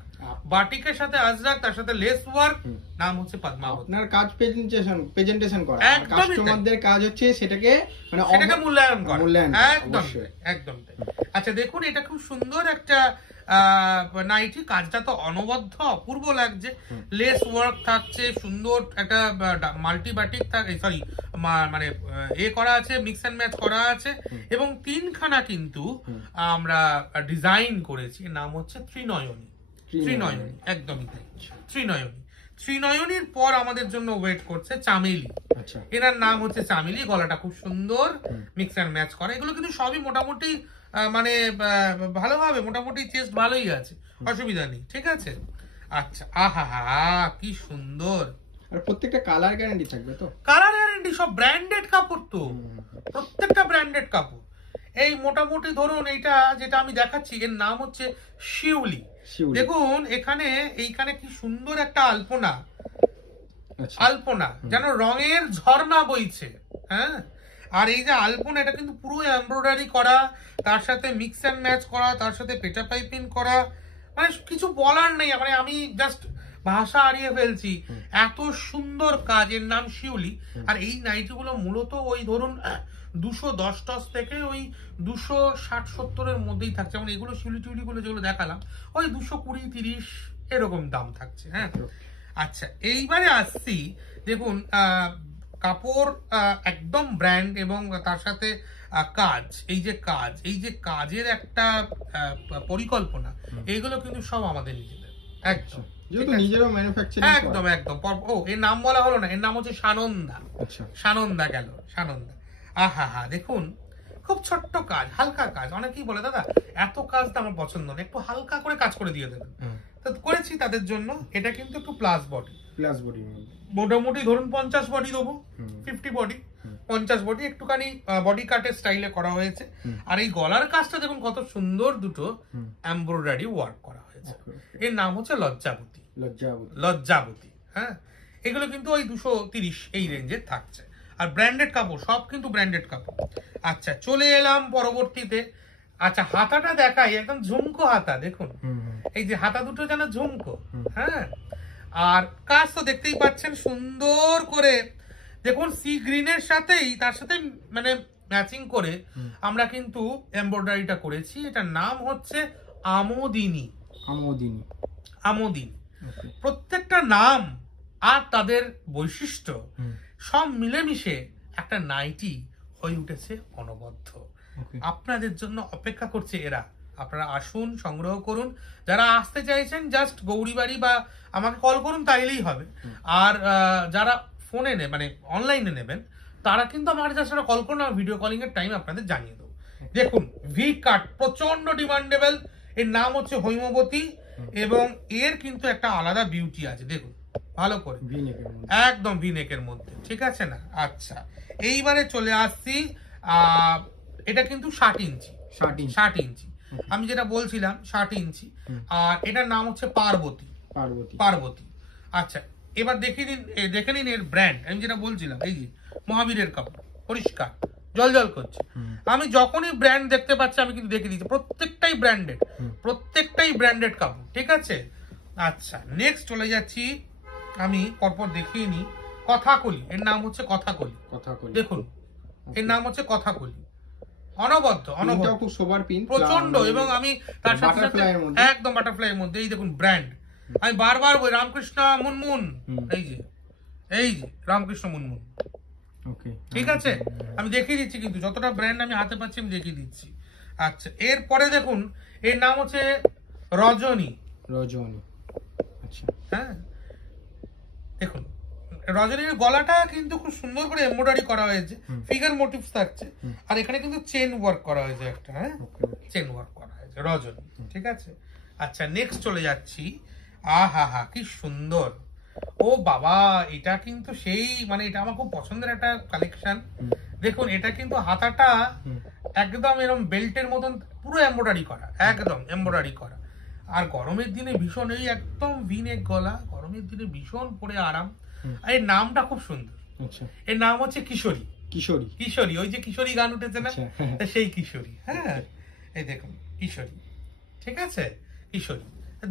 বাটিকের সাথে আজরাক, তার সাথে লেস ওয়ার্ক, নাম হচ্ছে পদ্মাবতী। আপনার কাজ প্রেজেন্টেশন করা, কাস্টমারদের কাজ হচ্ছে সেটাকে মানে সেটাকে মূল্যায়ন করা। একদম একদম। আচ্ছা দেখুন, এটা খুব সুন্দর একটা নাইটি, কাজটা তো অনবদ্য অপূর্ব লাগছে। লেস ওয়ার্ক থাকছে, সুন্দর একটা মাল্টি বাটিক সরি মানে এ করা আছে, মিক্স এন্ড ম্যাচ করা আছে, এবং তিনখানা কিন্তু আমরা ডিজাইন করেছি। নাম হচ্ছে ত্রিনয়নী। ত্রিনয়নী, একদমই তাই, ত্রিনয়নী। ত্রিনয়নীর পর আমাদের জন্য ওয়েট করছে চামেলি। এনার নাম হচ্ছে চামেলি, গলাটা খুব সুন্দর, মিক্স এন্ড ম্যাচ করা। এগুলো কিন্তু সবই মোটামুটি মানে ভালোভাবে, মোটামুটি চেস্ট ভালোই আছে, অসুবিধা নেই। ঠিক আছে, আচ্ছা, আহা কি সুন্দর। আর প্রত্যেকটা কালার গ্যারান্টি থাকবে তো? কালার গ্যারান্টি, সব ব্র্যান্ডেড কাপড় তো, প্রত্যেকটা ব্র্যান্ডেড কাপড়। এই মোটামুটি ধরুন এইটা যেটা আমি দেখাচ্ছি, এর নাম হচ্ছে শিউলি। দেখুন এখানে, এইখানে কি সুন্দর একটা আলপনা, আলপনা যেন রঙের ঝর্ণা বইছে। হ্যাঁ, আর এই যে আলপনা, এটা কিন্তু পুরো এমব্রয়ডারি করা, তার সাথে মিক্স এন্ড ম্যাচ করা, তার সাথে পেটা পাইপিং করা, মানে কিছু বলার নেই, মানে আমি জাস্ট ভাষা হারিয়ে ফেলছি, এত সুন্দর কাজ। এর নাম শিউলি। আর এই নাইটিগুলো মূলত ওই ধরুন 210 টস থেকে ওই 260-70-এর মধ্যেই থাকছে। যেমন এগুলো শিউলি টিউলি গুলো যেগুলো দেখালাম, ওই 220-30 এরকম দাম থাকছে। হ্যাঁ, আচ্ছা এইবারে আসছি, দেখুন কাপড় একদম ব্র্যান্ড, এবং তার সাথে কাজ, এই যে কাজ, এই যে কাজের একটা পরিকল্পনা, এইগুলো কিন্তু সব আমাদের নিজেদের, একদম নিজেরও ম্যানুফ্যাকচারিং, একদম একদম। ও এর নাম বলা হলো না, এর নাম হচ্ছে সানন্দা। সানন্দা গেল, সানন্দা। আহা দেখুন, খুব ছোট্ট কাজ, হালকা কাজ। অনেকেই বলে দাদা এত কাজ তো আমার পছন্দ না, একটু হালকা করে কাজ করে দিয়ে দেবেন। করেছি তাদের জন্য। এটা কিন্তু একটু প্লাস বডি, মোটামুটি ধরুন 50 বডি দেবো, 50 বডি, 50 বডি, একটুখানি বডি কাটের স্টাইলে করা হয়েছে। আর এই গলার কাজটা দেখুন কত সুন্দর, দুটো এমব্রয়ডারি ওয়ার্ক করা হয়েছে। এর নাম হচ্ছে লজ্জাবতী। লজ্জাবতী, হ্যাঁ। এগুলো কিন্তু ওই 230 এই রেঞ্জের থাকছে। আর ব্র্যান্ডেড কাপড়, সব কিন্তু ব্র্যান্ডেড কাপড়। আচ্ছা চলে এলাম পরবর্তীতে। আচ্ছা হাতাটা দেখাই, একদম ঝুমকো হাতা। দেখুন এই যে হাতা দুটো যেন ঝুমকো, হ্যাঁ। আর কাজ তো দেখতেই পাচ্ছেন সুন্দর করে। দেখুন সি গ্রিনের সাথেই, তার সাথে মানে ম্যাচিং করে আমরা কিন্তু এমব্রয়ডারিটা করেছি। এটার নাম হচ্ছে আমোদিনী। আমোদিনী, আমোদিনী। প্রত্যেকটা নাম আর তাদের বৈশিষ্ট্য সব মিলেমিশে একটা নাইটি হয়ে উঠেছে অনবদ্য। আপনাদের জন্য অপেক্ষা করছে এরা। আপনারা আসুন, সংগ্রহ করুন। যারা আসতে চাইছেন জাস্ট গৌরীবাড়ি বা আমাকে কল করুন, তাইলেই হবে। আর যারা ফোনে মানে অনলাইনে নেবেন, তারা কিন্তু আমার কাছে কল করুন, আর ভিডিও কলিং এর টাইম আপনাদের জানিয়ে দেবো। দেখুন ভি কাট প্রচন্ড ডিমান্ডেবল। এর নাম হচ্ছে হৈমবতী, এবং এর কিন্তু একটা আলাদা বিউটি আছে। দেখুন ভালো করে, একদম ভি নেকের মধ্যে, ঠিক আছে না? আচ্ছা এইবারে চলে আসছি, এটা কিন্তু 60 ইঞ্চি, 60 ইঞ্চি। আমি যেটা বলছিলাম 60 ইঞ্চি। আর এটার নাম হচ্ছে পার্বতী। পার্বতী। আচ্ছা এবার দেখে নিন এর ব্র্যান্ড। আমি যেটা বলছিলাম, এই যে মহাবীরের কাপড়, পরিষ্কার জল করছে। আমি যখনই ব্র্যান্ড দেখতে পাচ্ছি আমি কিন্তু দেখে দিচ্ছি, প্রত্যেকটাই ব্র্যান্ডেড কাপড়, ঠিক আছে। আচ্ছা নেক্সট চলে যাচ্ছি, আমি পরপর দেখিয়ে নিই। কথাকলি, এর নাম হচ্ছে কথাকলি। দেখুন এর নাম হচ্ছে কথাকলি, অনবদ্য খুব সোবার পিন প্রচন্ড, এবং আমি তার সাথে সাথে একদম বাটারফ্লাই এর মধ্যে এই দেখুন ব্র্যান্ড, আমি বারবার বলি রামকৃষ্ণ মুনমুন, এই যে রামকৃষ্ণ মুনমুন, ঠিক আছে। আমি দেখিয়ে দিচ্ছি কিন্তু যতটা ব্র্যান্ড আমি হাতে পাচ্ছি আমি দেখিয়ে দিচ্ছি। আচ্ছা এরপরে দেখুন এর নাম হচ্ছে রজনী। আচ্ছা হ্যাঁ দেখুন রজনীর গলাটা কিন্তু খুব সুন্দর করে এমব্রয়ডারি করা হয়েছে, ফিগার মোটিভস থাকছে, আর এখানে কিন্তু চেন ওয়ার্ক করা হয়েছে একটা, হ্যাঁ চেন ওয়ার্ক করা হয়েছে রজনী, ঠিক আছে। আচ্ছা নেক্সট চলে যাচ্ছি, আহা কি সুন্দর, ও বাবা এটা কিন্তু সেই মানে এটা আমার খুব পছন্দের একটা কালেকশন। দেখুন এটা কিন্তু হাতাটা একদম এরকম বেল্টের মতন পুরো এমব্রয়ডারি করা, একদম এমব্রয়ডারি করা, আর গরমের দিনে ভীষণ এই একদম ভিনেক গলা, গরমের দিনে ভীষণ পরে আরাম। আর এর নামটা খুব সুন্দর, এর নাম হচ্ছে কিশোরী। ওই যে কিশোরী গান উঠেছে না, সেই কিশোরী। হ্যাঁ এই দেখুন কিশোরী, ঠিক আছে কিশোরী।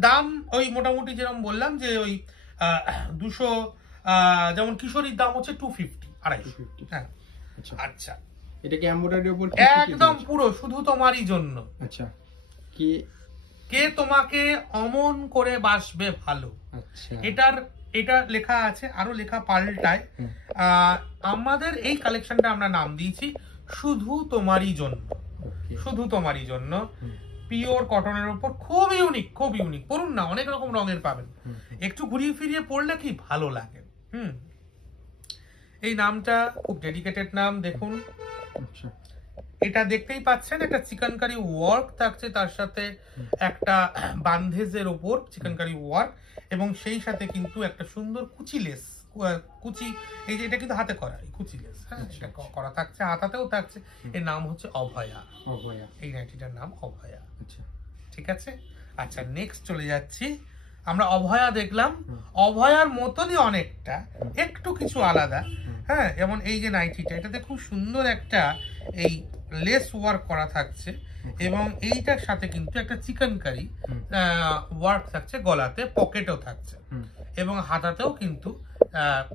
দাম ওই মোটামুটি যেরকম বললাম যে ওই 200, যেমন কিশোরীর দাম হচ্ছে 250, 250। হ্যাঁ আচ্ছা এটা কি এমব্রয়ডারির উপর একদম পুরো শুধু তোমারই জন্য। আচ্ছা কি কে তোমাকে অমন করে বাসবে ভালো, এটা লেখা আছে, আরো লেখা পাল্টায়। আমাদের এই কালেকশনটা আমরা নাম দিয়েছি শুধু তোমারই জন্য, পিওর কটনের উপর, খুব ইউনিক পড়ুন না, অনেক রকম রঙের পাবেন, একটু ঘুরিয়ে ফিরিয়ে পড়লে কি ভালো লাগে। এই নামটা খুব ডেডিকেটেড নাম। দেখুন এটা দেখতেই পাচ্ছেন একটা চিকেনকারি ওয়ার্ক থাকছে, তার সাথে একটা বান্ধেজের ওপর চিকেনকারি ওয়ার্ক, এবং সেই সাথে কিন্তু একটা সুন্দর কুচি, এই যে এটা কিন্তু হাতে করা এই কুচি লেস, হ্যাঁ এটা করা থাকছে, হাতাতেও থাকছে। এর নাম হচ্ছে অভয়া, এই নাইটিটার নাম অভয়া, ঠিক আছে। আচ্ছা নেক্সট চলে যাচ্ছি, আমরা অভয়া দেখলাম, অভয়ার মতনই অনেকটা একটু কিছু আলাদা, হ্যাঁ যেমন এই যে নাইটিটা, এটাতে খুব সুন্দর একটা এই লেস ওয়ার্ক করা থাকছে, এবং এইটার সাথে কিন্তু একটা চিকেনকারি ওয়ার্ক থাকছে, গলাতে পকেটও থাকছে, এবং হাতাতেও কিন্তু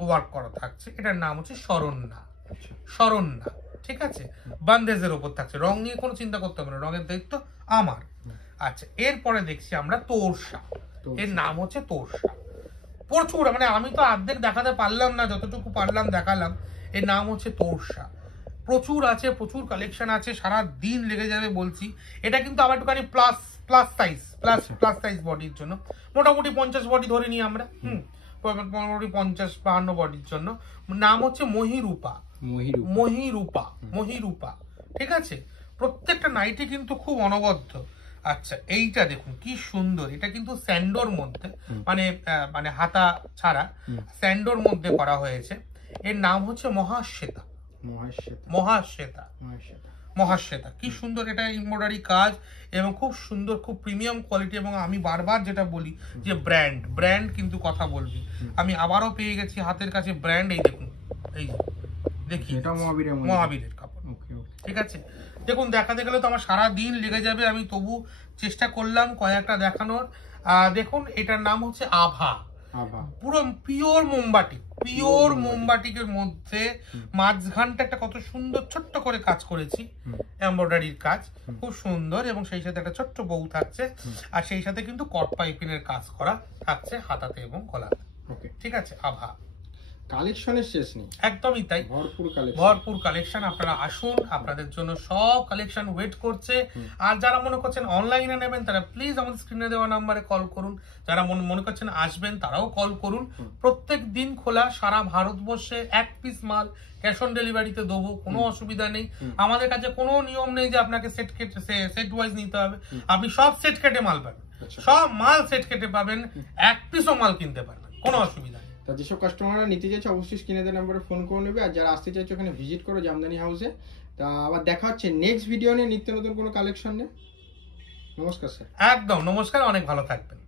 ওয়ার্ক করা থাকছে। এটার নাম হচ্ছে শরণ্যা, ঠিক আছে। বান্দেজের ওপর থাকছে, রং নিয়ে কোনো চিন্তা করতে হবে না, রঙের দায়িত্ব আমার। আচ্ছা এরপরে দেখছি আমরা তোরসা, এর নাম হচ্ছে তোরসা। প্রচুর, মানে আমি তো অর্ধেক দেখাতে পারলাম না, যতটুকু পারলাম দেখালাম। এর নাম হচ্ছে তোরসা, প্রচুর আছে, প্রচুর কালেকশন আছে, সারা দিন লেগে যাবে বলছি। এটা কিন্তু আবার একটুখানি প্লাস সাইজ বডির জন্য, মোটামুটি 50 বডি ধরে নিই আমরা, মোটামুটি 50-52 বডির জন্য। নাম হচ্ছে মহিরূপা, ঠিক আছে। প্রত্যেকটা নাইটি কিন্তু খুব অনবদ্য। আচ্ছা এইটা দেখুন কি সুন্দর, এটা কিন্তু স্যান্ডোর মধ্যে, মানে হাতা ছাড়া স্যান্ডোর মধ্যে করা হয়েছে। এর নাম হচ্ছে মহাশ্বেতা, কি সুন্দর এটা এমব্রয়ডারি কাজ, এবং খুব সুন্দর, খুব প্রিমিয়াম কোয়ালিটি। এবং আমি বারবার যেটা বলি যে ব্র্যান্ড কিন্তু কথা বলবি। আমি আবারও পেয়ে গেছি হাতের কাছে ব্র্যান্ড, এই দেখুন, এই দেখি এটা মহাবীরের কাপড়, ঠিক আছে। দেখুন দেখাতে গেলে তো আমার সারা দিন লেগে যাবে, আমি তবু চেষ্টা করলাম কয়েকটা দেখানোর। দেখুন এটার নাম হচ্ছে আভা, পুরো পিওর মোমবাটিকের মধ্যে মাঝখানটা একটা কত সুন্দর ছোট্ট করে কাজ করেছি, এমব্রয়ডারির কাজ খুব সুন্দর, এবং সেই সাথে একটা ছোট্ট বউ থাকছে, আর সেই সাথে কিন্তু কট পাইপিনের কাজ করা থাকছে হাতাতে এবং গলাতে, ঠিক আছে। আভা কালেকশনের শেষ নেই, একদমই তাই, ভরপুর কালেকশন। আপনারা আসুন, আপনাদের জন্য সব কালেকশন ওয়েট করছে। আর যারা মনে করছেন অনলাইনে নেবেন তারা প্লিজ আমাদের স্ক্রিনে দেওয়া নাম্বারে কল করুন, যারা মনে করছেন আসবেন তারাও কল করুন। প্রত্যেক দিন খোলা, সারা ভারতবর্ষে 1 পিস মাল ক্যাশ অন ডেলিভারিতে দেবো, কোনো অসুবিধা নেই। আমাদের কাছে কোনো নিয়ম নেই যে আপনাকে সেট ওয়াইজ নিতে হবে, আপনি সব সেট কেটে মাল পাবেন, সব মাল সেট কেটে পাবেন, 1 পিসও মাল কিনতে পারবেন, কোনো অসুবিধা নেই। তা যেসব কাস্টমাররা নিতে চাইছে অবশ্যই স্ক্রিনে দেওয়া নম্বরে ফোন করে নেবে, আর যারা আসতে চাইছে ওখানে ভিজিট করো জামদানি হাউসে। তা আবার দেখা হচ্ছে নেক্সট ভিডিও নিয়ে, নিত্য নতুন কোনো কালেকশন নিয়ে। নমস্কার স্যার। একদম নমস্কার, অনেক ভালো থাকবেন।